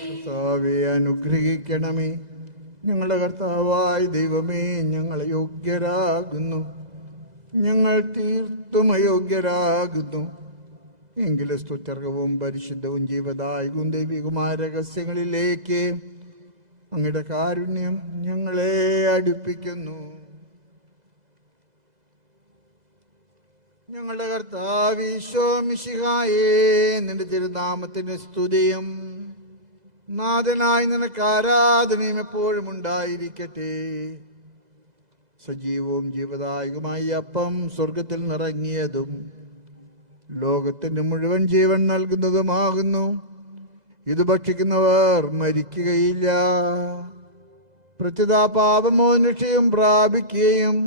കർത്താവെ, അനുഗ്രഹിക്കണമേ. ഞങ്ങളുടെ കർത്താവായ ദൈവമേ, ഞങ്ങൾ യോഗ്യരാകുന്നു, ഞങ്ങൾ തീർത്തും അയോഗ്യരാകുന്നു. എങ്കിലും സ്തുത്യർഹവും പരിശുദ്ധവും ജീവദായകവും ദൈവികമായ രഹസ്യങ്ങളിലേക്ക് അങ്ങയുടെ കാരുണ്യം ഞങ്ങളെ അടുപ്പിക്കുന്നു. ഞങ്ങളുടെ കർത്താവ് ഈശോ മിശിഹായേ, നിന്റെ തിരുനാമത്തിന് സ്തുതിയും നാഥനായി നിനക്ക് ആരാധനയും എപ്പോഴും ഉണ്ടായിരിക്കട്ടെ. സജീവവും ജീവദായകമായ അപ്പം സ്വർഗത്തിൽ നിറങ്ങിയതും ലോകത്തിന് മുഴുവൻ ജീവൻ നൽകുന്നതുമാകുന്നു. ഇത് ഭക്ഷിക്കുന്നവർ മരിക്കുകയില്ല, പ്രത്യുത പാപമോനിഷ്ഠയും പ്രാപിക്കുകയും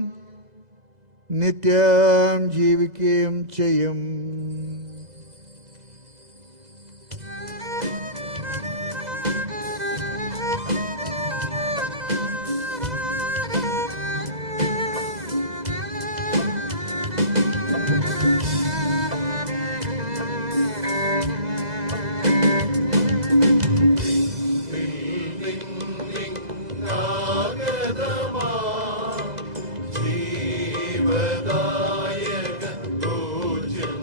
നിത്യം ജീവിക്കുകയും ചെയ്യും. ജീവദായക ഭോജ്യം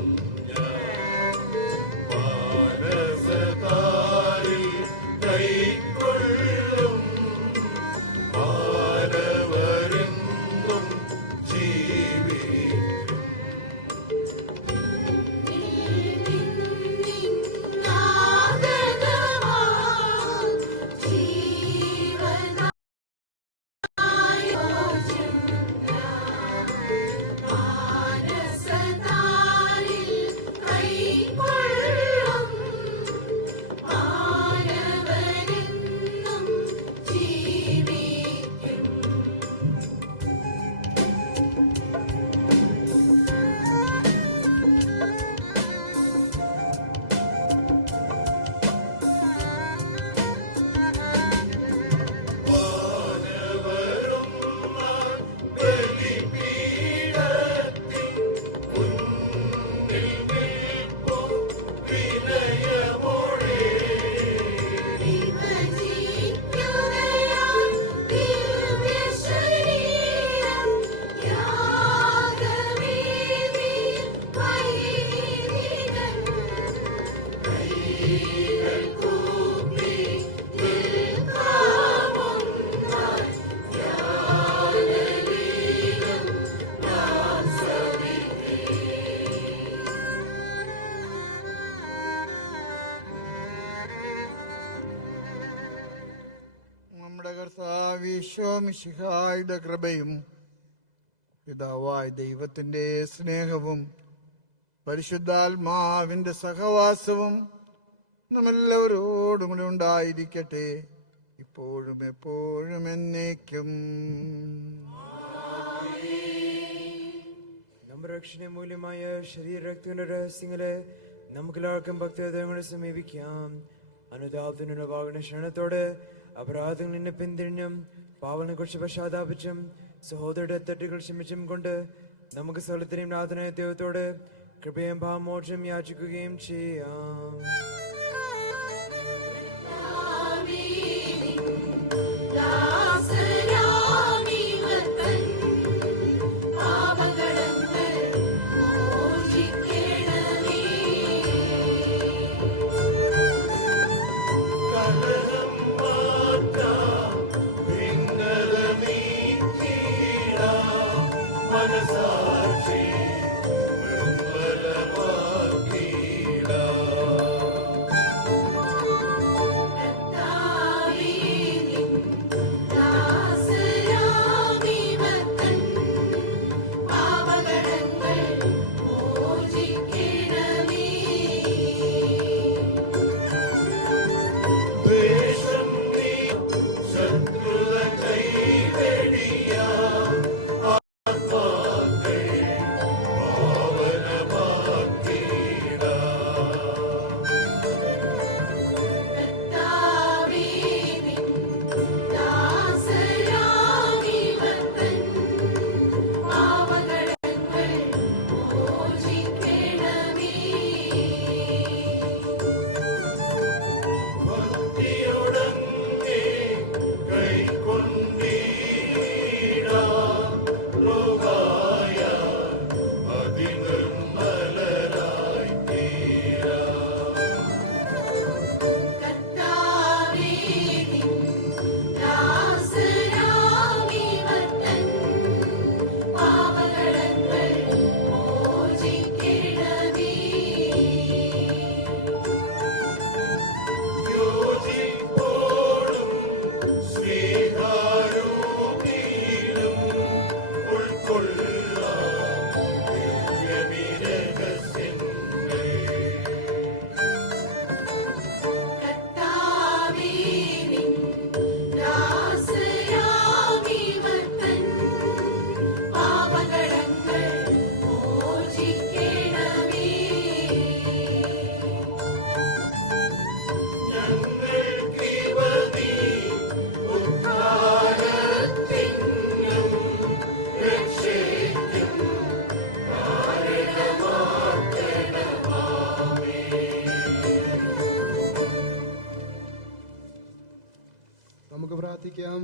കർത്താവിശ്വമിശിഹായുടെ കൃപയും പിതാവായ ദൈവത്തിന്റെ സ്നേഹവും പരിശുദ്ധാത്മാവിന്റെ സഹവാസവും നമ്മെല്ലാവരോടും കൂടെ ഉണ്ടായിരിക്കട്ടെ, ഇപ്പോഴും എപ്പോഴും എന്നേക്കും. നമ്മുടെ രക്ഷണ മൂല്യമായ ശരീരത്തിന്റെ രഹസ്യങ്ങളെ നമുക്കെല്ലാവർക്കും ഭക്തയോടെ സമീപിക്കാം. അനുതാപത്തിനുള്ള വാഗണ ക്ഷണത്തോടെ അപരാധങ്ങളിൽ നിന്ന് പിന്തിരിഞ്ഞും പാവനെ കുറിച്ച് പശ്ചാത്താപിച്ചും സഹോദരയുടെ തെറ്റുകൾ ക്ഷമിച്ചും കൊണ്ട് നമുക്ക് സ്ഥലത്തിനെയും നാഥനായ ദൈവത്തോടെ കൃപയും ഭാവമോക്ഷം യാചിക്കുകയും ചെയ്യാം.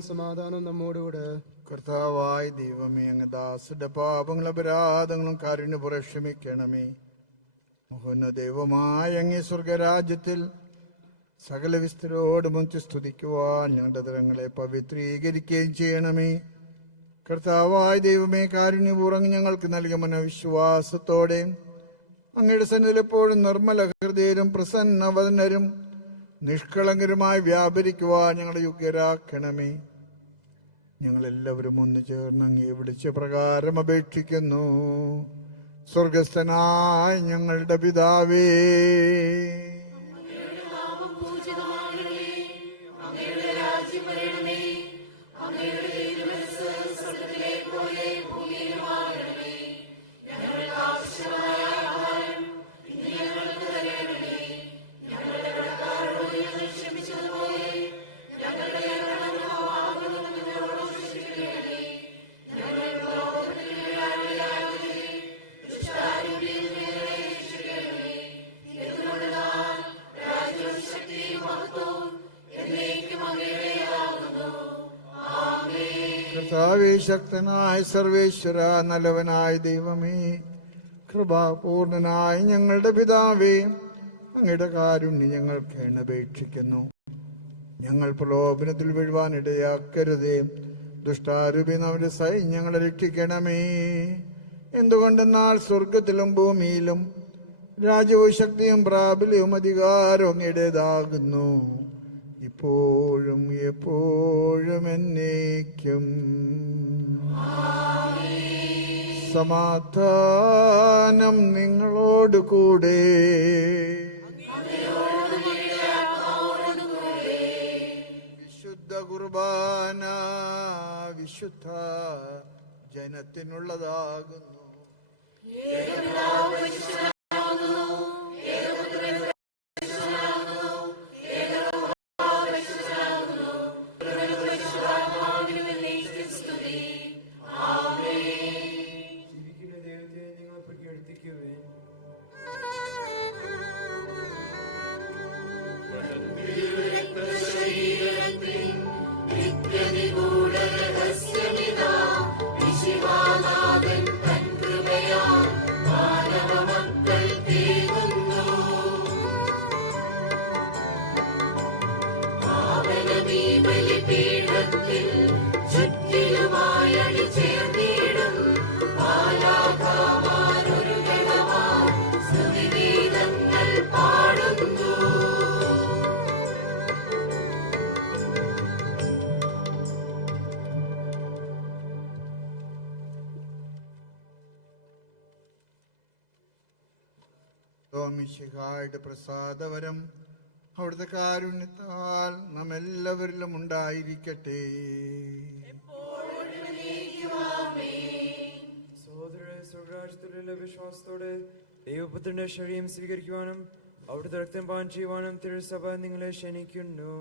സമാധാനം നമ്മോടുകൂടെ. കർത്താവായ ദൈവമേ, അങ്ങ് ദാസരുടെ പാപങ്ങളും അപരാധങ്ങളും കാരുണ്യപുറം ക്ഷമിക്കണമേ. മുഹന്ന ദൈവമായ അങ്ങേ സ്വർഗരാജ്യത്തിൽ സകല വിസ്തരോടുമൊത്ത് സ്തുതിക്കുവാൻ ഞങ്ങളുടെ തരങ്ങളെ പവിത്രീകരിക്കുകയും ചെയ്യണമേ. കർത്താവായ ദൈവമേ, കാരുണ്യപൂർവ്വം ഞങ്ങൾക്ക് നൽകിയ മനോവിശ്വാസത്തോടെ അങ്ങയുടെ സന്നിധിയിൽ എപ്പോഴും നിർമ്മല ഹൃദയരും പ്രസന്നവദനരും നിഷ്കളങ്കരുമായി വ്യാപരിക്കുവാൻ ഞങ്ങളെ യോഗ്യരാക്കണമേ. ഞങ്ങളെല്ലാവരും ഒന്ന് ചേർന്ന് അങ്ങേ വിളിച്ച പ്രകാരം അപേക്ഷിക്കുന്നു. സ്വർഗസ്ഥനായ ഞങ്ങളുടെ പിതാവേ, കർത്താവേ, ശക്തനായ സർവേശ്വര, നല്ലവനായ ദൈവമേ, കൃപാപൂർണനായ ഞങ്ങളുടെ പിതാവേ, അങ്ങയുടെ കാരുണ്യം ഞങ്ങൾ കേണപേക്ഷിക്കുന്നു. ഞങ്ങൾ പ്രലോഭനത്തിൽ വീഴുവാനിടയാക്കരുതേ. ദുഷ്ടാരൂപി നമ്മുടെ സൈന്യങ്ങളെ രക്ഷിക്കണമേ. എന്തുകൊണ്ടെന്നാൽ സ്വർഗത്തിലും ഭൂമിയിലും രാജ്യവും ശക്തിയും പ്രാബല്യവും അധികാരവും അങ്ങയുടേതാകുന്നു, ഇപ്പോൾ ഇപ്പോഴും എപ്പോഴും എന്നേക്കും. സമാധാനം നിങ്ങളോട് കൂടെ. വിശുദ്ധ കുർബാന വിശുദ്ധ ജനത്തിനുള്ളതാകുന്നു. ജീവിക്കുന്ന ദൈവത്തെ നിങ്ങൾ പ്രകീർത്തിക്കുവിൻ. മിശിഹായുടെ പ്രസാദവരം അവിടുത്തെ കാരുണ്യത്താൽ നാം എല്ലാവരിലും ഉണ്ടായിരിക്കട്ടെ. സഹോദര സ്വർഗരാജ്യത്തിലുള്ള വിശ്വാസത്തോടെ ദൈവപുത്രന്റെ ശരീരം സ്വീകരിക്കുവാനും അവിടുത്തെ രക്തം പാനം ചെയ്യുവാനും തിരുസഭ നിങ്ങളെ ക്ഷണിക്കുന്നു.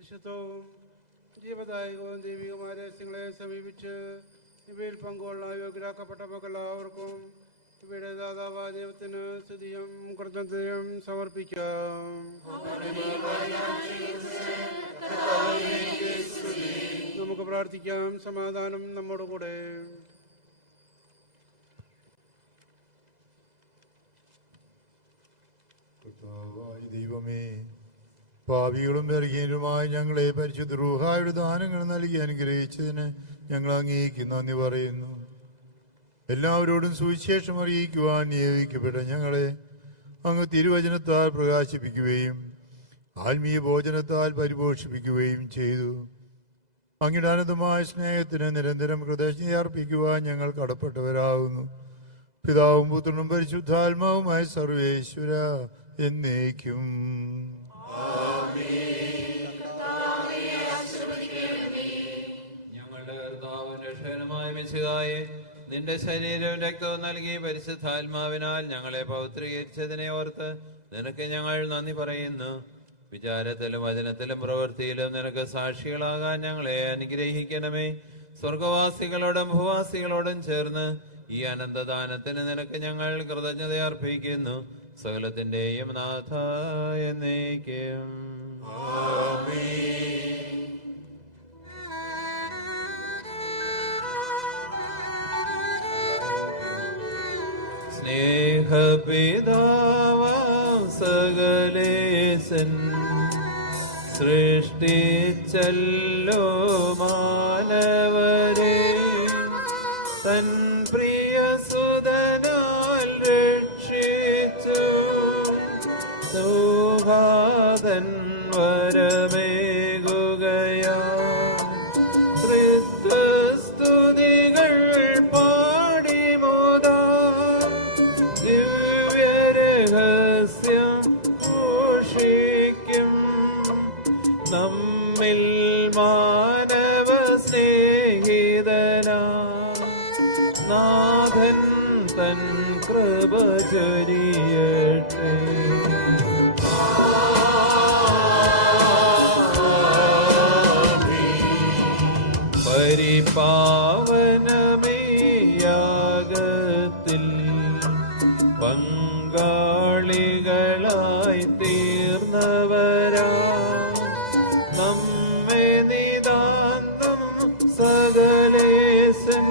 വിശുദ്ധവും ജീവദായകവും ദൈവികമായ രഹസ്യങ്ങളെ സമീപിച്ച് ഇവയിൽ പങ്കുകൊള്ളാൻ യോഗ്യരാക്കപ്പെട്ട മക്കളെല്ലാവർക്കും ഇവയുടെ ദാതാവായ ദൈവത്തിന് സ്തുതിയും കൃതജ്ഞതയും സമർപ്പിക്കാം. നമുക്ക് പ്രാർത്ഥിക്കാം. സമാധാനം നമ്മുടെ കൂടെ. ദൈവമേ, പാപികളും ബലഹീനരുമായ ഞങ്ങളെ പരിശുദ്ധ റൂഹായുടെ ദാനങ്ങൾ നൽകി അനുഗ്രഹിച്ചതിന് ഞങ്ങൾ അങ്ങേക്ക് നന്ദി പറയുന്നു. എല്ലാവരോടും സുവിശേഷം അറിയിക്കുവാൻ നിയോഗിക്കപ്പെട്ട ഞങ്ങളെ അങ്ങ് തിരുവചനത്താൽ പ്രകാശിപ്പിക്കുകയും ആത്മീയ ഭോജനത്താൽ പരിപോഷിപ്പിക്കുകയും ചെയ്തു. അങ്ങയുടെ അനന്തമായ സ്നേഹത്തിന് നിരന്തരം കൃതജ്ഞത അർപ്പിക്കുവാൻ ഞങ്ങൾ കടപ്പെട്ടവരാകുന്നു. പിതാവും പുത്രനും പരിശുദ്ധാത്മാവുമായ സർവേശ്വര എന്നേക്കും. ഞങ്ങളുടെ കർത്താവും രക്ഷകനുമായ മിശിഹായേ, നിന്റെ ശരീരവും രക്തവും നൽകി പരിശുദ്ധാത്മാവിനാൽ ഞങ്ങളെ പൗത്രീകരിച്ചതിനെ ഓർത്ത് നിനക്ക് ഞങ്ങൾ നന്ദി പറയുന്നു. വിചാരത്തിലും വചനത്തിലും പ്രവൃത്തിയിലും നിനക്ക് സാക്ഷികളാകാൻ ഞങ്ങളെ അനുഗ്രഹിക്കണമേ. സ്വർഗവാസികളോടും ഭൂവാസികളോടും ചേർന്ന് ഈ അനന്തദാനത്തിന് നിനക്ക് ഞങ്ങൾ കൃതജ്ഞത അർപ്പിക്കുന്നു. സകലത്തിന്റെയും നാഥ എന്നേക്കും. സ്നേഹപിതാവാം സകലേശൻ സൃഷ്ടിച്ചല്ലോ മാനവരെ തൻ പ്രിയസുതനാൽ രക്ഷിച്ചു. സൗഹാദൻ വരമേകുകയാ സ്തുതികൾ പാടി മോദാ ദിവ്യരഹസ്യം ഘോഷിക്കും. നമ്മിൽ മാനവ സ്നേഹിതനാ നാഥൻ തൻ കൃപ ചൊരിയട്ടെ. പരിപാവനമേ യാഗത്തിൽ പങ്കാളികളായി തീർന്നവരാ നമ്മെ നിതാന്തം സകലേശൻ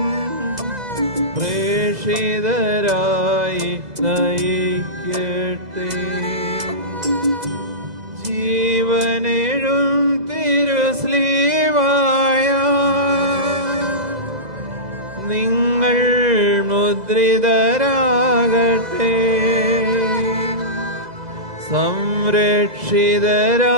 പ്രേഷിതരായി നയിക്കട്ടെ. ജീവനെഴും തിരുസ്ലീവായ നിങ്ങൾ മുദ്രിതരാകട്ടെ. സംരക്ഷിതരാ